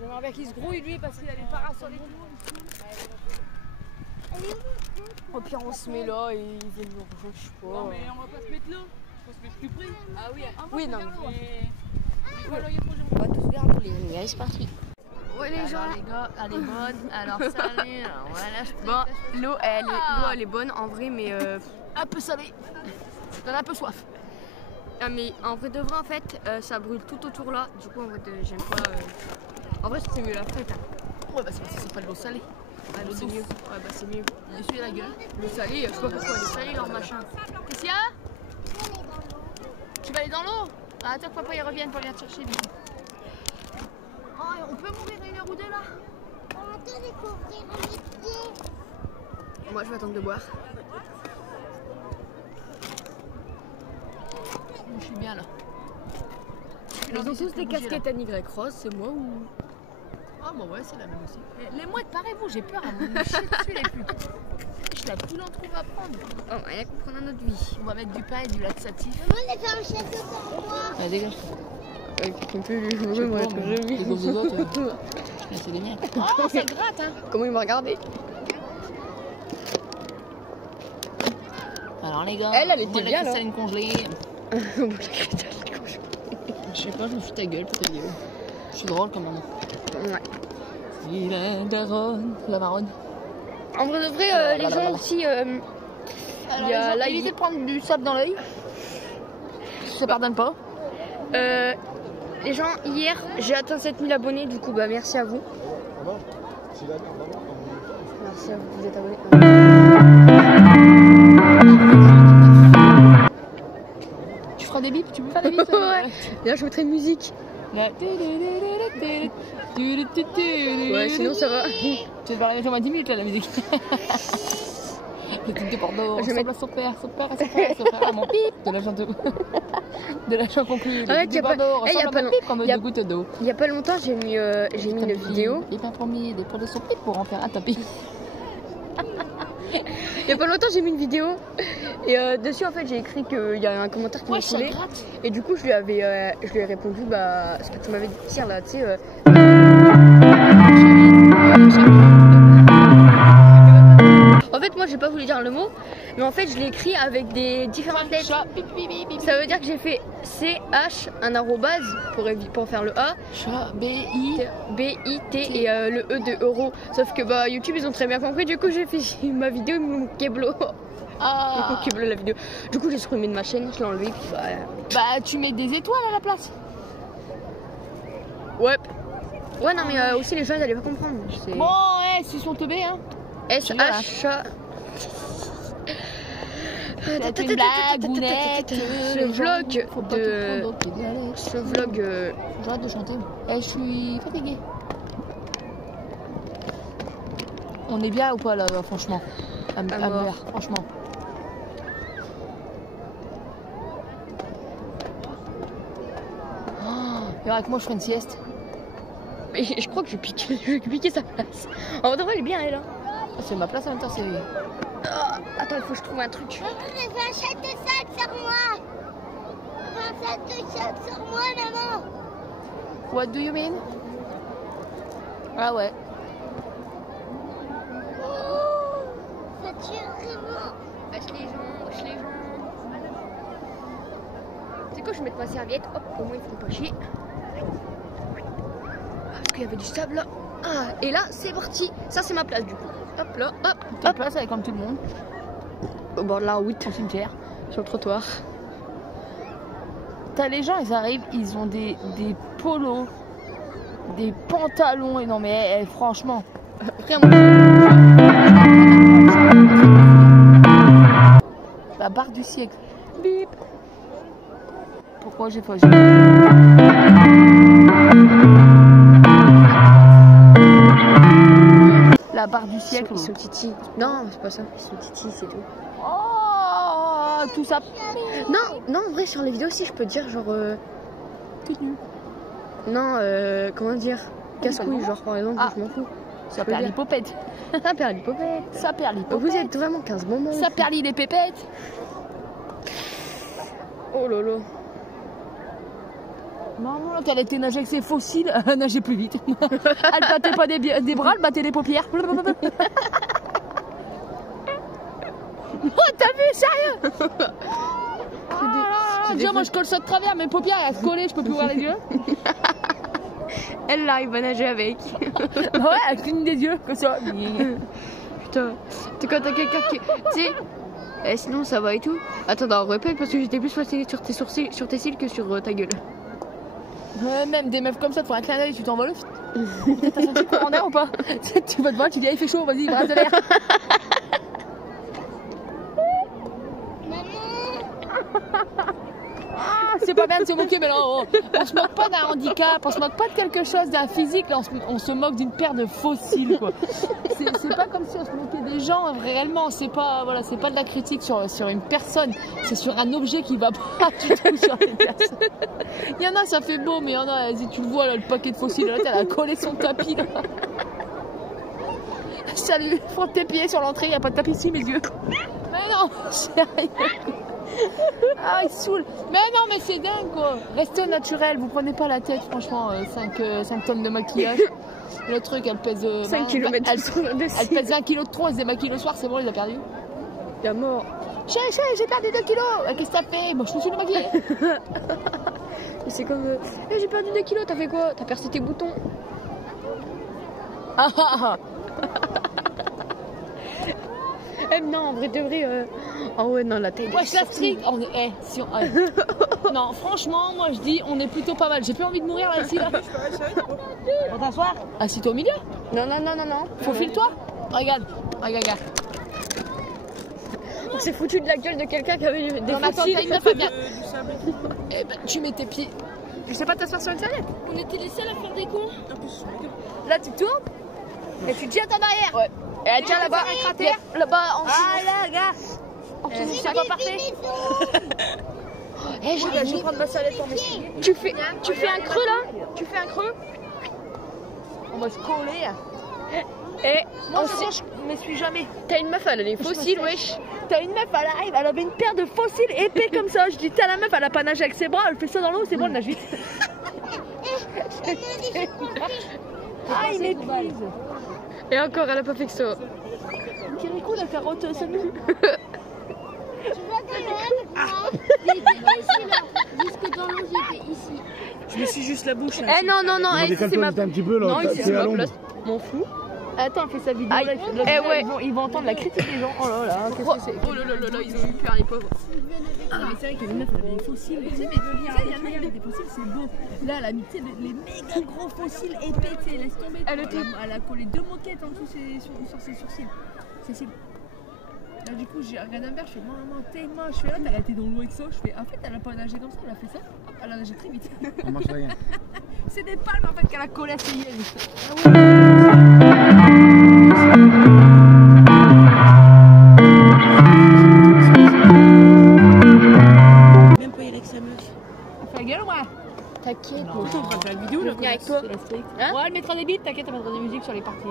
J'aimerais bien qu'il se grouille, lui, parce qu'il a les parasols et tout. Au pire, on se met là et ils viennent nous rejoindre, je sais pas. Non, mais on va pas se mettre là. On se met plus près. Ah oui, Oui, non. Voilà, il y a trop de gens. On va tous vers nous, les amis. Allez, c'est parti. Ouais, les gens. Alors, les gars, elle est bonne. Alors, salut. Alors, voilà, Bon, l'eau, elle est bonne en vrai, mais un peu salée. J'en ai un peu soif. ah, mais en vrai de vrai, en fait, ça brûle tout autour là. Du coup, en vrai, j'aime pas. En vrai, c'est mieux la frette. Hein. Ouais, bah c'est parce que c'est pas de l'eau salée. Ah, c'est mieux. Ouais, bah c'est mieux. Essuie la gueule. Le salé, je sais pas pourquoi elle est salée leur machin. Qu'est-ce qu'il y a? Tu vas aller dans l'eau? Ah, attends que papa il revienne pour venir te chercher. Oh, on peut mourir 1 heure ou 2 là? On va te découvrir les pieds. Moi, je vais attendre de boire. Je suis bien là. Ils ont tous des casquettes à Y rose, c'est moi ou. Ah, bah ouais, c'est la même aussi. Les mouettes, parez-vous, j'ai peur à me chier dessus les putes. Je la poule en trouve à prendre. Oh, on va comprendre notre vie. On va mettre du pain et du laxatif. Maman, les faire un château pour moi. Ah, dégage. Ouais, un peu lui, moi, que j'ai vu. Les gosses des autres, c'est les miens. Oh, ça gratte, hein. Comment il m'a regardé? Alors, les gars, Elle était bien, là. une congelée. Je Je sais pas, je me fous ta gueule pour ta gueule. Je suis drôle comme maman. Ouais. Il est daronne, la baronne. En vrai de vrai, les gens aussi, il y a là, évitez de prendre du sable dans l'œil. Ça pardonne pas. les gens, hier, j'ai atteint 7000 abonnés, du coup, bah merci à vous. Merci à vous, vous êtes abonnés. Tu feras des bips, tu peux faire des bips? Ouais. Là, je mettrai une musique. Ouais, Ouais, sinon ça va. Tu vas parler à 10 minutes là, la musique. Le truc de Bordeaux, Je vais ressemble à son père, son père à son frère, son frère à mon pip. De l'argent conclu. Le Arrête, truc de Bordeaux y a ressemble pas à mon pip comme y a- de gouttes d'eau. Il y a pas longtemps, j'ai mis une vidéo. Il est bien promis des poils de son pip pour en faire un tapis. Il y a pas longtemps, j'ai mis une vidéo. Et dessus, en fait, j'ai écrit qu'il y a un commentaire qui m'a saoulé. Et du coup, je lui ai répondu, bah, ce que tu m'avais dit hier là, tu sais. En fait, moi, j'ai pas voulu dire le mot, mais en fait, je l'ai écrit avec des différentes lettres. Ça veut dire que j'ai fait CH, un arrobase pour faire le A, Chat, B-I-T et le E de euro. Sauf que bah, YouTube, ils ont très bien compris. Du coup, j'ai fait ma vidéo, ils m'ont keblo. Ils m'ont keblo la vidéo. Du coup, j'ai supprimé de ma chaîne, je l'ai enlevé. Puis Bah, tu mets des étoiles à la place. ouais. Ouais, non, mais aussi, les gens, ils allaient pas comprendre. Bon, s'ils sont teubés, hein. SH. C'est une blagounette. Ce vlog. J'arrête de chanter. Je suis fatiguée. On est bien ou pas là, franchement? À mort, franchement. Et avec moi, je ferai une sieste. Et je crois que je vais piquer sa place. En vrai, elle est bien, elle. Hein. C'est ma place en même temps, c'est. Attends, il faut que je trouve un truc. Je veux un sac de sac sur moi. Un sac de sac sur moi, maman. What do you mean? Ah ouais. Ça tue vraiment. Wesh les gens. C'est quoi, je vais mettre ma serviette. Hop, au moins ils font pas chier. Parce qu'il y avait du sable là. Ah, et là, c'est parti. Ça, c'est ma place du coup. Hop là, hop. Ta place avec comme tout le monde. Au bord de la route, Au cimetière. sur le trottoir. T'as les gens, ils arrivent, ils ont des polos, des pantalons. Et non, mais franchement. Vraiment. La barre du siècle. Bip. Pourquoi j'ai pas. La barre du siècle. Ils sont titi. Non, c'est pas ça. Ils sont titi, c'est tout. Oh, tout ça. Non, en vrai, sur les vidéos aussi, je peux dire genre. Toute nue. Non, comment dire, casse-couille, genre par exemple, je m'en fous. Ça perd l'hypopète. Ça perd l'hypopète. Ça perd l'hypopète. Vous êtes vraiment 15 moments. Ça perd les pépettes. Oh lolo. Maman, quand elle était nagée avec ses fossiles, elle nageait plus vite. Elle battait pas des bras, elle battait des paupières. Oh, t'as vu, sérieux? Déjà, moi je colle ça de travers, mes paupières elles se collent, je peux plus ouvrir les yeux. Elle arrive à nager avec. Ouais, elle cligne des yeux, comme ça. Putain, c'est quand t'as quelqu'un qui. Tu sais, sinon ça va et tout. Attends, non, répète parce que j'étais plus fascinée sur tes sourcils, sur tes cils que sur ta gueule. Ouais, même des meufs comme ça, te font un clin d'œil, tu t'envoles. T'as senti le courant d'air ou pas? Tu vas te voir, tu dis, ah, il fait chaud, vas-y, brasse de l'air. C'est pas bien de se moquer, mais là, on se moque pas d'un handicap, on se moque pas de quelque chose, d'un physique, là, on se moque d'une paire de fossiles, quoi. C'est pas comme si on se moquait des gens, réellement, c'est pas, voilà, c'est pas de la critique sur une personne, c'est sur un objet qui va pas du tout sur les personnes. Il y en a, ça fait beau, mais il y en a, vas-y, tu le vois, là, le paquet de fossiles, là, elle a collé son tapis, là. Salut, frotte tes pieds sur l'entrée, il n'y a pas de tapis ici, mes yeux. Mais non, sérieux. Ah, il saoule. Mais non, mais c'est dingue, quoi. Restez au naturel, vous prenez pas la tête, franchement. 5 tonnes de maquillage. Le truc, elle pèse 5 km. Elle pèse 1 kg de trop, elle se démaquille le soir, c'est bon, il a perdu. T'es mort. J'ai perdu 2 kilos. Qu'est-ce que t'as fait? Moi, je me suis démaquillée. C'est comme. J'ai perdu 2 kilos, t'as fait quoi? T'as percé tes boutons. Non, en vrai de vrai. Oh ouais, non, la taille. Ouais, je la street. Si on... Non, franchement, moi je dis, on est plutôt pas mal. J'ai plus envie de mourir là, ici, là. On t'asseoir? Assis-toi au milieu. Non. Faufile-toi. Regarde. On s'est foutu de la gueule de quelqu'un qui avait des Non, mais attends, fossiles. t'as une meuf à bien. Eh ben, tu mets tes pieds. Je sais pas t'asseoir sur une serviette. On était les seuls à faire des cons. Là, tu tournes et tu tiens ta barrière. Ouais. Et tiens là-bas, là-bas en dessous. Ah là, regarde. C'est pas parfait. Eh, je vais prendre ma salette pour m'essuyer. Tu fais un creux là. Tu fais un creux. On va se coller. Et Moi, je m'essuie jamais. t'as une meuf, elle a des fossiles, wesh. T'as une meuf, elle arrive, elle avait une paire de fossiles épais comme ça. Je dis, t'as la meuf, elle a pas nagé avec ses bras, elle fait ça dans l'eau, c'est bon, elle nage vite. Ah, il m'épuise. Et encore, elle a pas fait que ça. Kirikou, la carotte, ça nous. Tu vas dans l'eau avec moi. J'étais ici là. Jusque dans l'eau, j'étais ici. Je me suis juste la bouche. Eh non, non, non, eh, c'est ma un petit peu là, Non, ici c'est c'est à ma l'ombre. place. M'en fous. Attends, elle fait sa vidéo Aïe. là. Eh ouais. Ils vont entendre la critique des gens. Oh là là, qu'est-ce que c'est? Oh là là là là, ils ont eu peur les pauvres. Ah, mais c'est vrai qu'il y a une meuf, elle avait des fossiles. Tu sais, mais il y a une meuf avec des fossiles, c'est beau. Là, elle a mis les méga gros fossiles épais, tu sais, laisse tomber. Elle a collé 2 moquettes en dessous sur ses sourcils. Cécile. Là, du coup, j'ai regardé un verre, je fais maman, t'es moche. Je fais là, t'as été dans l'eau avec ça. Je fais en fait, elle a pas nagé comme ça, elle a fait ça. Elle a nagé très vite. On mange rien. C'est des palmes en fait qu'elle a collé à ses yeux. Même pas y aller avec sa meuf. Fais la gueule ou moi? T'inquiète, Non, on va faire la vidéo, je là, vais venir avec toi. Hein? Ouais, elle mettra des bips, t'inquiète, elle mettra des musiques sur les parties.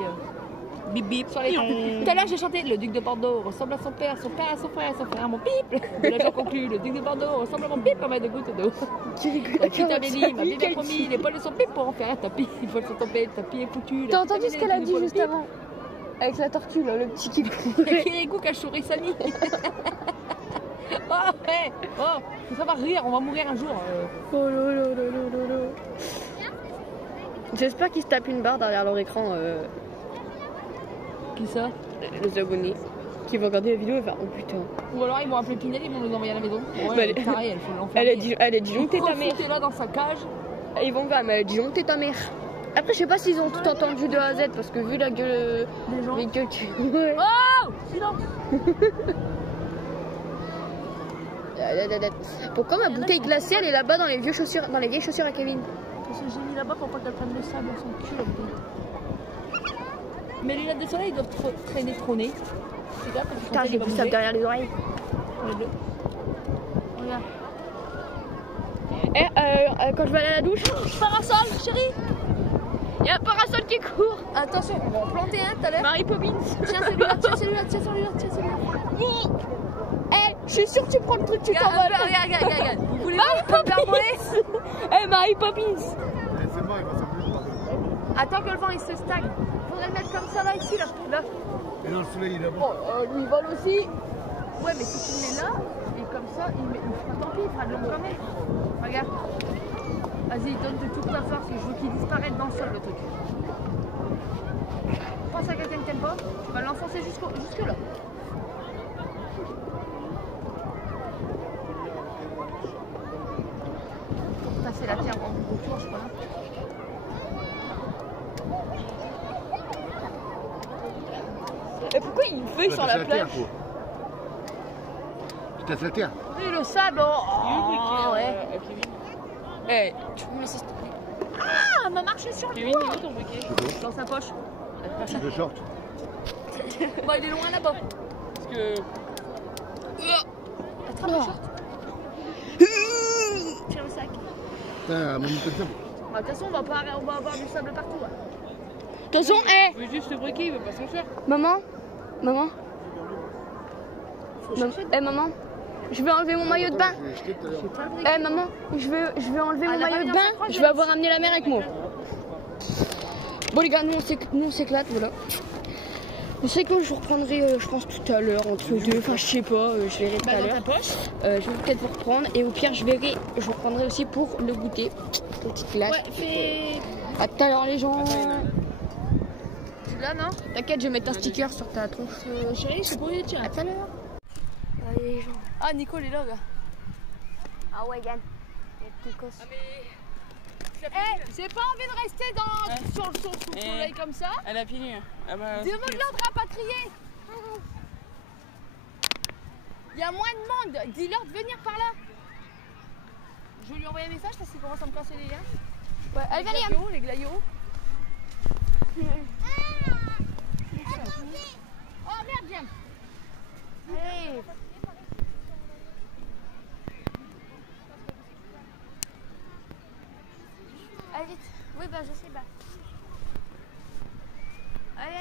Bip bip. Sur les... Tout à l'heure, j'ai chanté Le duc de Bordeaux ressemble à son père à son frère à mon bip. De la conclu, le duc de Bordeaux ressemble à mon bip comme de gouttes d'eau. La petite Amélie m'a bien promis, les poils de son pip pour en faire un tapis. Il faut se tomber, le tapis est foutu. T'as entendu ce qu'elle a dit juste avant? Avec la tortue là, le petit qui courait. Kirikou qui a chouré Samy. Oh, ouais. Oh, ça va rire, on va mourir un jour. Oh là là là là là. J'espère qu'ils se tapent une barre derrière leur écran. Qui ça? Les abonnés qui vont regarder la vidéo et faire oh putain. Ou alors ils vont appeler Pinel, ils vont nous envoyer à la maison. Ouais, Bah, elle est tarée, elle fait l'enfer. Elle a dit donc t'es ta mère. Elle est là dans sa cage. Et ils vont voir, mais elle a dit donc t'es ta mère. Après je sais pas s'ils ont tout entendu de A à Z parce que vu la gueule Des gens. les gueules qui... Ouais. Oh, silence. Pourquoi ma bouteille glacée elle est là-bas dans les vieilles chaussures à Kevin? Parce que j'ai mis là-bas pour pas qu'elle prenne le sable dans son cul. Là. Mes lunettes de soleil doivent traîner trop nez. C'est grave, Putain j'ai vu ça derrière les oreilles. Regarde. Et quand je vais aller à la douche, Parasol, chérie. il y a un parasol qui court. Attention, on va en planter un tout à l'heure. Marie Poppins. Tiens celui-là, tiens celui-là, tiens celui-là, tiens celui-là. Eh, je suis sûre que tu prends le truc, tu t'en vas. Regarde. Vous voulez Marie voir faire voler? Eh Marie Poppins. C'est moi, il va s'enlever. Attends que le vent il se stagne. Faudrait le mettre comme ça là, ici, là. Et dans le soleil, il est là-bas. Bon, lui il vole aussi. Ouais, mais si tu le mets là, et comme ça, il fera tant pis, il fera de l'ombre quand même. Regarde. Vas-y, donne de toute ta force, je veux qu'il disparaisse dans le sol le truc. Pense à quelqu'un que t'aimes pas, tu vas l'enfoncer jusque là. Pour tasser la terre en autour, je crois. Et pourquoi il feuille sur la plage? Tu tasses la terre. Oui, le sable, oh, ouais. Eh, tu peux me laisser s'il te plaît? Ah, elle m'a marché sur le doigt. Dans sa poche. Le short. Bon, il est loin là-bas. Parce que... Attrape le short. Tiens le sac. Putain, mon mouton. Bah, de toute façon, on va avoir du sable partout. Là. De toute façon, eh, Mais juste le briquet, il veut pas s'en faire. maman, maman, je vais enlever mon maillot de bain. Eh maman, je vais enlever mon maillot de bain. Je vais avoir amené la mer avec moi. Bon les gars, nous on s'éclate, voilà. On sait que je vous reprendrai, je pense tout à l'heure entre deux. Enfin je sais pas, je verrai tout à l'heure. Je vais peut-être vous reprendre et au pire je vous reprendrai aussi pour le goûter. Petite glace. Ouais, fais. À tout à l'heure les gens. Tu l'as, non? T'inquiète, je vais mettre un sticker sur ta tronche. Chérie, je suis pour y tiens. À tout à l'heure. Allez les gens. Ah, Nico, il est là, gars. Ah ouais, Yann. Les petits cosses. Eh, j'ai pas envie de rester sur le soleil comme ça. Elle a pieds nus. Ah bah, Demande-leur de rapatrier. Il y a moins de monde. Dis-leur de venir par là. Je vais lui envoyer un message parce qu'il commence à me casser les liens. Ouais, allez, Les allez, glayos, les glayos.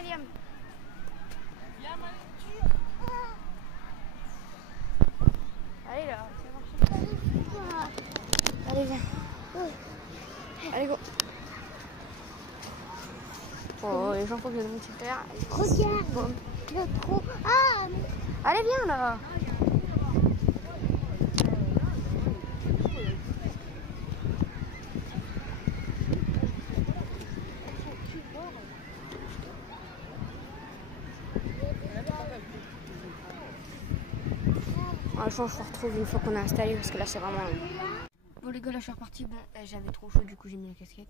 Liam. Allez là, c'est bon. Allez, viens. Allez, go. Oh, les gens font que mon petit frère. Regarde le trou. Ah, Allez, viens là. Je pense qu'on se retrouve une fois qu'on est installé parce que là c'est vraiment... Bon les gars, là je suis reparti. Bon, j'avais trop chaud, du coup j'ai mis la casquette.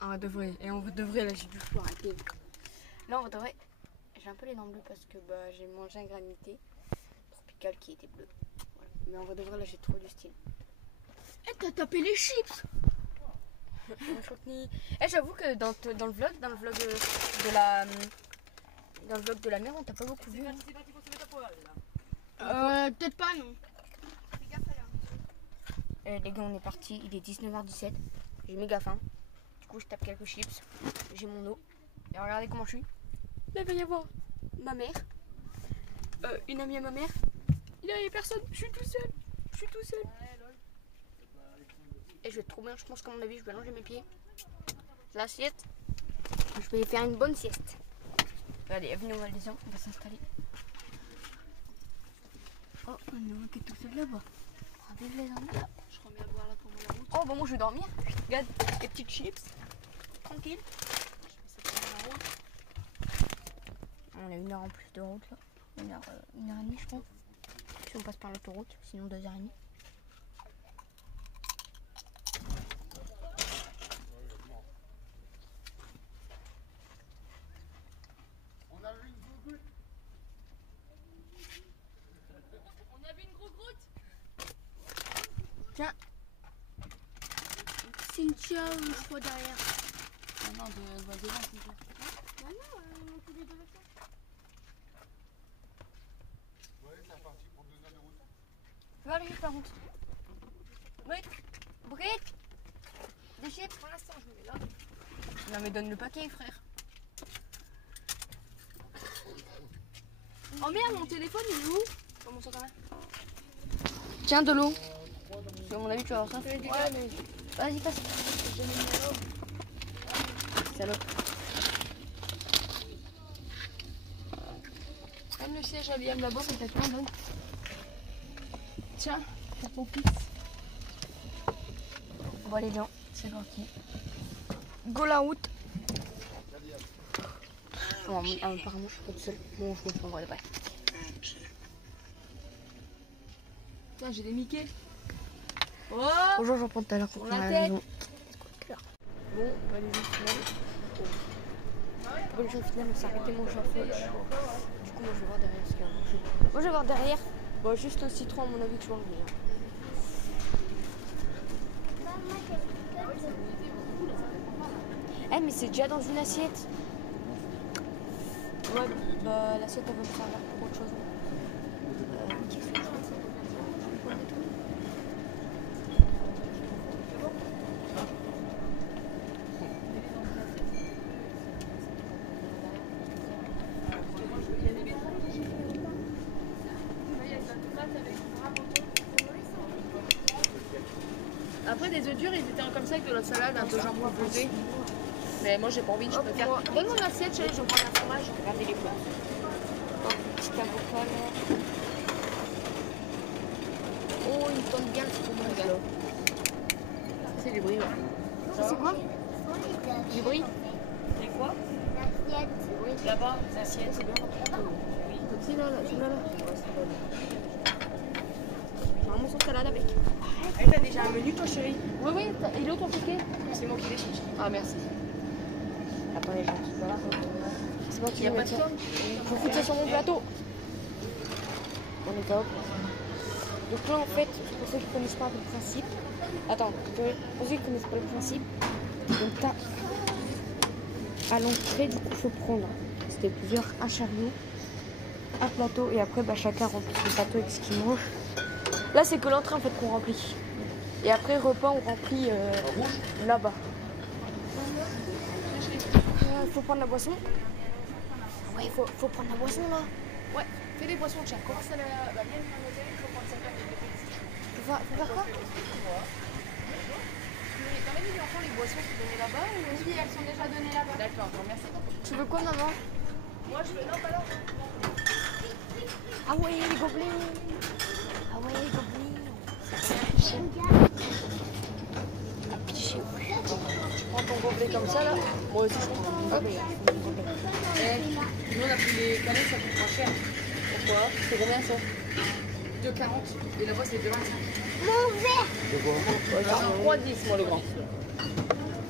Ah, de vrai. Et en vrai de vrai, là j'ai du chaud, arrêtez. Là en vrai de vrai, j'ai un peu les dents bleues parce que bah, j'ai mangé un granité tropical qui était bleu. Voilà. Mais en vrai de vrai, là j'ai trop du style. Eh, t'as tapé les chips. J'avoue que dans le vlog de la... Dans le vlog de la mer, on t'a pas beaucoup vu. Peut-être pas, non. Les gars, on est parti, il est 19h17. J'ai méga faim. Du coup, je tape quelques chips. J'ai mon eau. Et regardez comment je suis. Là, il va y avoir ma mère. Une amie à ma mère. Il n'y a personne. Je suis tout seul. Et je vais être trop bien. Je pense qu'à mon avis, je vais allonger mes pieds. L'assiette. Je vais faire une bonne sieste. Regardez, venez, on va descendre. On va s'installer. Oh, on est tout seul là-bas. Regardez les amis. Je remets à boire là pour la route. Oh, bon, moi je vais dormir. Regarde, les petites chips. Tranquille. On a 1 heure en plus de route là. 1 heure et demie, je crois. Si on passe par l'autoroute, sinon 2h30. Tiens. Cynthia, je crois derrière. Non, devant, Cynthia. Ah non, on tous les deux avec ça. Ouais, c'est reparti pour 2 heures de route. Va aller par contre. Britt. Des chips pour l'instant, je mets là. Non mais donne le paquet, frère. Oh merde, mon téléphone il est où? Comment ça, quand même? Tiens, de l'eau. À mon avis, tu vas avoir ça. Vas-y, passe. Salope. Même le siège à Liam là-bas, c'est peut-être bon. Tiens, pour ton fils. Bon, allez, viens. C'est parti. Go la route. Bon, apparemment, je suis pas toute seule. Bon, je me prendrai après. Tiens, j'ai des Mickey. Oh, Bonjour, j'en prends tout à l'heure pour la la tête. maison. Bon, bah, les gens finales. Bon, les gens finales, on s'est arrêté mon chapeau. Du coup, moi, je vais voir derrière ce qu'il y a à manger. Moi, je vais voir derrière. Bon, juste un citron, à mon avis, tu vas enlever. Eh, mais c'est déjà dans une assiette. Ouais, bah, l'assiette, elle va me servir pour autre chose. Qu'est-ce que je fais ? après des œufs durs, ils étaient comme ça avec de la salade, un peu jambon posé. Mais moi j'ai pas envie, je préfère. Donne-moi l'assiette, chérie, je prends un fromage. Regardez les plats. Petit avocat là. Oh, il tombe bien le fromage là. C'est du bruit, ouais. C'est quoi? Du bruit. C'est quoi? l'assiette. Oui, là-bas, l'assiette, c'est bien. Oui. Si, là, celui-là. J'ai vraiment son salade avec. Elle t'as déjà un menu, toi, chérie? Oui, oui, il est où ton ticket? C'est moi qui décide. Ah, merci. Attendez, je vais là. C'est moi qui Y a vais pas de mettre ça. com. Je vais foutre ça sur mon plateau. On est top. Donc là, en fait, pour ceux qui ne connaissent pas le principe. Attends, pour ceux qui ne connaissent pas le principe, donc t'as à l'entrée, du coup, il faut prendre. C'était plusieurs, un chariot, un plateau, et après, bah, chacun remplit son plateau avec ce qu'il mange. Là, c'est que l'entrée en fait qu'on remplit. Et après, repas, on remplit là-bas. Il faut prendre la boisson. Ouais, faut prendre la boisson là. Ouais, fais les boissons de chaque. Commence à la. Bah, viens prendre l'hôtel, il faut prendre sa carte de débit. Faut faire quoi? Dans les enfants, les boissons sont données là-bas ou... Oui, elles sont déjà données là-bas. D'accord, merci beaucoup. Tu veux quoi, maman? Moi, je veux. Non, pas là. Ah ouais, les gobelets. Ah ouais, les gobelets. Tu prends ton gobelet comme ça là. Moi aussi, je prends mon gobelet. Nous, on a pris les canettes, ça coûte moins cher. Pourquoi? C'est combien ça? 2,40. Et là-bas, c'est 2,25. Mon verre. Ouais, 3,10 moi le grand.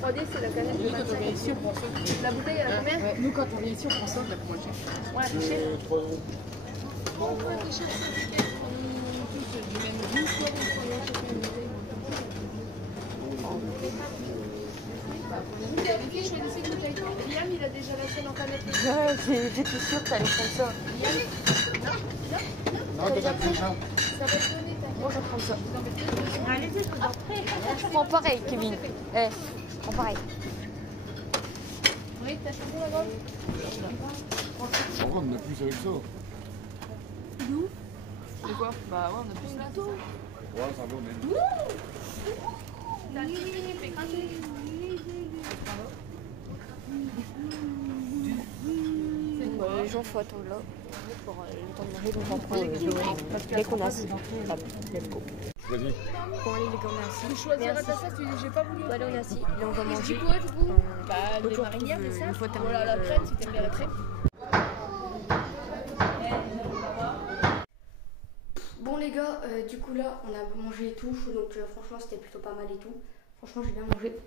3,10 c'est la canette de 25. Ici, on prend ça. La bouteille elle a combien? Nous quand on vient ici on prend ça, on a moins cher. Ouais, c'est cher. 3 euros. On peut acheter ces étiquettes tous du même goût, soit on prend chacun une bouteille. Vous vérifiez, choisissez une bouteille. Liam il a déjà la sienne en canette. J'étais sûre que t'allais prendre ça. Non, t'as pas pris ça. Ça va être donné, Moi, je vais prendre ça. Allez-y, je vous en prie. Je prends pareil, Kevin. Je prends pareil. Oui, t'as changé la gomme? Pourquoi on n'a plus avec ça? C'est quoi? Bah ouais, on a plus là. Ouais, ça va même. Les gens, faut attendre là pour le temps de manger, donc on prend les connasses. Let's go. Vas-y. Bon, allez, les gars, on est assis. Tu choisiras ta sauce, tu dis j'ai pas voulu. Allez, on est assis. Là, on va manger. quoi du coup? Bah, L'autre des jour, marinières, mais ça. une fois terminé. Voilà, la crème, si t'aimes bien la crème. Bon, les gars, du coup, là, on a mangé et tout. Donc, franchement, c'était plutôt pas mal et tout. Franchement, j'ai bien mangé.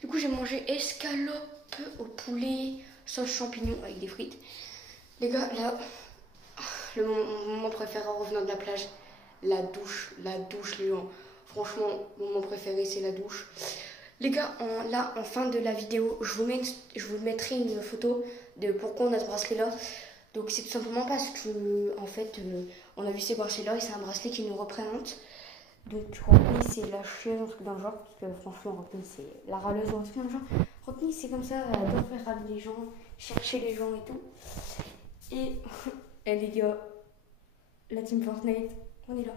Du coup, j'ai mangé escalope au poulet, sauce champignon avec des frites. Les gars, là, le moment préféré en revenant de la plage, la douche, les gens. Franchement, mon moment préféré, c'est la douche. Les gars, là, en fin de la vidéo, je vous mettrai une photo de pourquoi on a ce bracelet-là. Donc, c'est tout simplement parce que, en fait, on a vu ces bracelets-là et c'est un bracelet qui nous représente. Donc, Rodney, c'est la chieuse, un truc dans le genre. Parce que, franchement, Rodney, c'est la râleuse ou un truc dans le genre. Rodney, c'est comme ça, elle adore faire râler les gens, chercher les gens et tout. Et, les gars, la team Fortnite, on est là.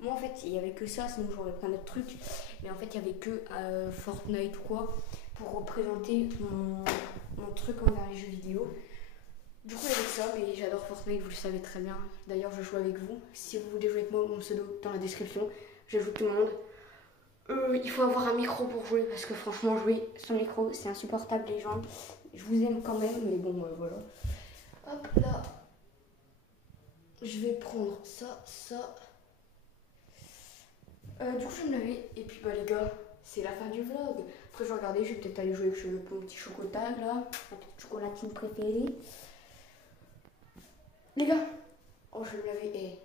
Moi, en fait, il n'y avait que ça, sinon j'aurais plein d'autres trucs. Mais en fait, il n'y avait que Fortnite ou quoi pour représenter mon truc envers les jeux vidéo. Du coup, avec ça, mais j'adore Fortnite, vous le savez très bien. D'ailleurs, je joue avec vous. Si vous voulez jouer avec moi, mon pseudo dans la description. Je joue tout le monde. Il faut avoir un micro pour jouer parce que franchement, jouer sans micro, c'est insupportable, les gens. Je vous aime quand même, mais bon, voilà. Hop là. Je vais prendre ça. Du coup, je vais me laver. Et puis, bah, les gars, c'est la fin du vlog. Après, je vais regarder, je vais peut-être aller jouer avec mon petit chocolat là, ma petite chocolatine préférée. Les gars, oh, je vais me laver.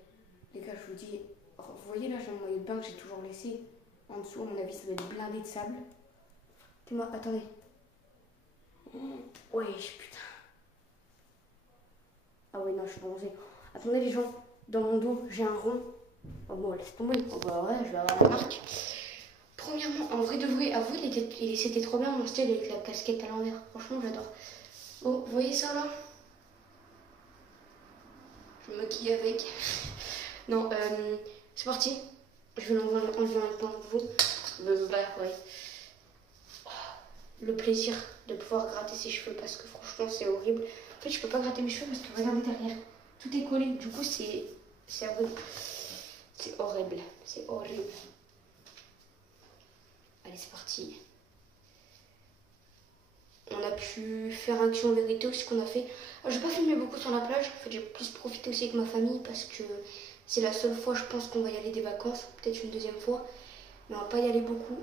Les gars, je vous dis, vous voyez là, j'ai un maillot de bain que j'ai toujours laissé en dessous. À mon avis, ça va être blindé de sable. Dis-moi, attendez. Ouais, putain. Ah ouais, non, je suis bronzée. Attendez, les gens, dans mon dos, j'ai un rond. Oh bon, laisse tomber. Oh bah ouais, je vais avoir la marque. Premièrement, en vrai de vrai, avouez, c'était trop bien mon style avec la casquette à l'envers. Franchement, j'adore. Oh, vous voyez ça là? Je me maquille avec. Non, c'est parti. Je vais enlever un peu de vous. Bah, ouais. Le plaisir de pouvoir gratter ses cheveux parce que franchement, c'est horrible. En fait, je peux pas gratter mes cheveux parce que regardez derrière. Tout est collé. Du coup, c'est horrible. C'est horrible. C'est horrible. Allez, c'est parti. On a pu faire action vérité aussi qu'on a fait. J'ai pas filmé beaucoup sur la plage. En fait, j'ai plus profité aussi avec ma famille parce que c'est la seule fois, je pense, qu'on va y aller des vacances. Peut-être une deuxième fois. Mais on va pas y aller beaucoup.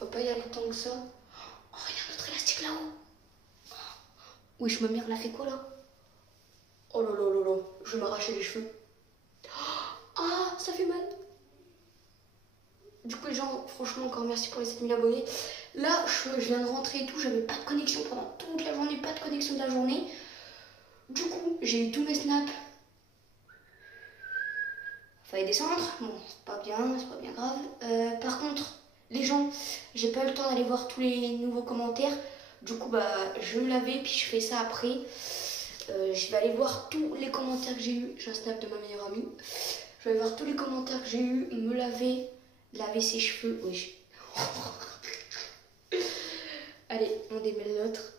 On va pas y aller tant que ça. Oh, il y a un autre élastique là-haut. Oui, ma mère l'a fait quoi là? Oh là là là là. Je vais m'arracher les cheveux. Ah, ça fait mal. Du coup, les gens, franchement, encore merci pour les 7000 abonnés. Là, je viens de rentrer et tout. J'avais pas de connexion pendant toute la journée. Pas de connexion de la journée. Du coup, j'ai eu tous mes snaps. Fallait descendre. Bon, c'est pas bien grave. Par contre, les gens, j'ai pas eu le temps d'aller voir tous les nouveaux commentaires. Du coup, bah, je vais me laver puis je fais ça après. Je vais aller voir tous les commentaires que j'ai eu. J'ai un snap de ma meilleure amie. Je vais aller voir tous les commentaires que j'ai eu. Me laver ses cheveux. Oui. Allez, on démêle l'autre.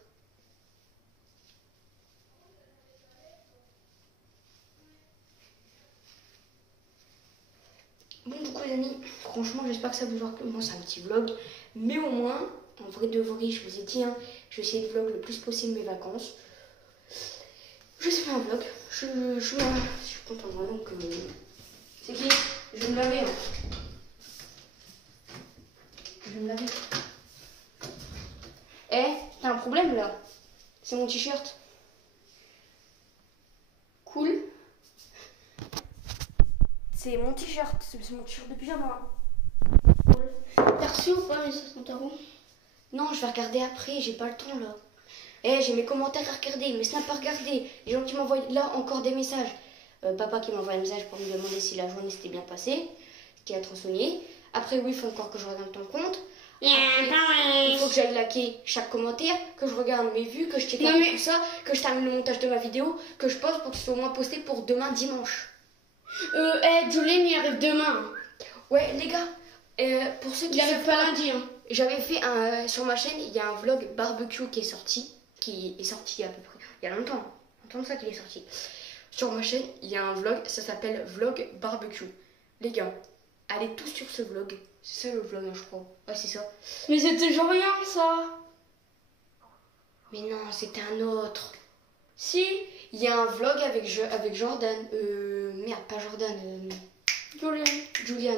Bon, du coup les amis, franchement j'espère que ça vous aura plu. Moi c'est un petit vlog, mais au moins, en vrai de vrai, je vous ai dit, hein, je vais essayer de vlog le plus possible mes vacances. Je sais faire un vlog, je suis contente vraiment que... C'est qui? Je vais me laver. Hein. Je vais me laver. Eh, t'as un problème là? C'est mon t-shirt. Cool. C'est mon t-shirt, c'est mon t-shirt de pyjama. T'as reçu ou pas les comptes à où? Non, je vais regarder après, j'ai pas le temps là. Eh, j'ai mes commentaires à regarder, mes snaps à regarder, les gens qui m'envoient là encore des messages. Papa qui m'envoie un message pour me demander si la journée s'était bien passée, qui a trop soigné. Après, oui, il faut encore que je regarde ton compte. Après, il faut que j'aille liker chaque commentaire, que je regarde mes vues, que je check tout ça, que je termine le montage de ma vidéo, que je poste pour que ce soit au moins posté pour demain dimanche. Julien il arrive demain. Ouais, les gars, pour ceux qui Il arrive savent pas lundi. Hein. j'avais fait un sur ma chaîne, il y a un vlog barbecue qui est sorti à peu près il y a longtemps de ça qu'il est sorti. Sur ma chaîne, il y a un vlog, ça s'appelle vlog barbecue. Les gars, allez tous sur ce vlog. C'est ça le vlog, je crois. Ouais, c'est ça. Mais c'est toujours rien ça. Mais non, c'était un autre. Si, il y a un vlog avec Jordan. Merde, pas Jordan. Julian.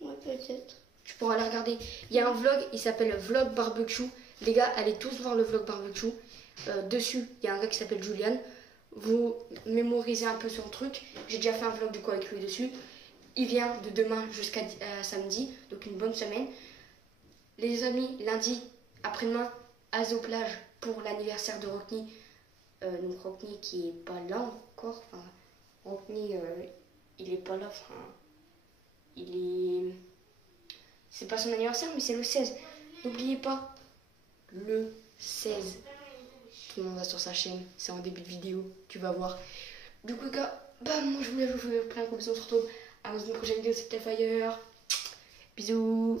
Ouais, peut-être. Tu pourras aller regarder. Il y a un vlog, il s'appelle Vlog Barbecue. Les gars, allez tous voir le vlog barbecue. Dessus, il y a un gars qui s'appelle Julian. Vous mémorisez un peu son truc. J'ai déjà fait un vlog du coup avec lui dessus. Il vient de demain jusqu'à samedi, donc une bonne semaine. Les amis, lundi, après-demain, Azo-Plage pour l'anniversaire de Rockney. Donc Rockney qui est pas là encore. Enfin, Rockney, il est pas là. Enfin, c'est pas son anniversaire, mais c'est le 16. N'oubliez pas, le 16. Tout le monde va sur sa chaîne, c'est en début de vidéo, tu vas voir. Du coup, les gars, bah, moi je vous fais plein de bisous, on se retrouve à une prochaine vidéo, c'était Fire. Bisous.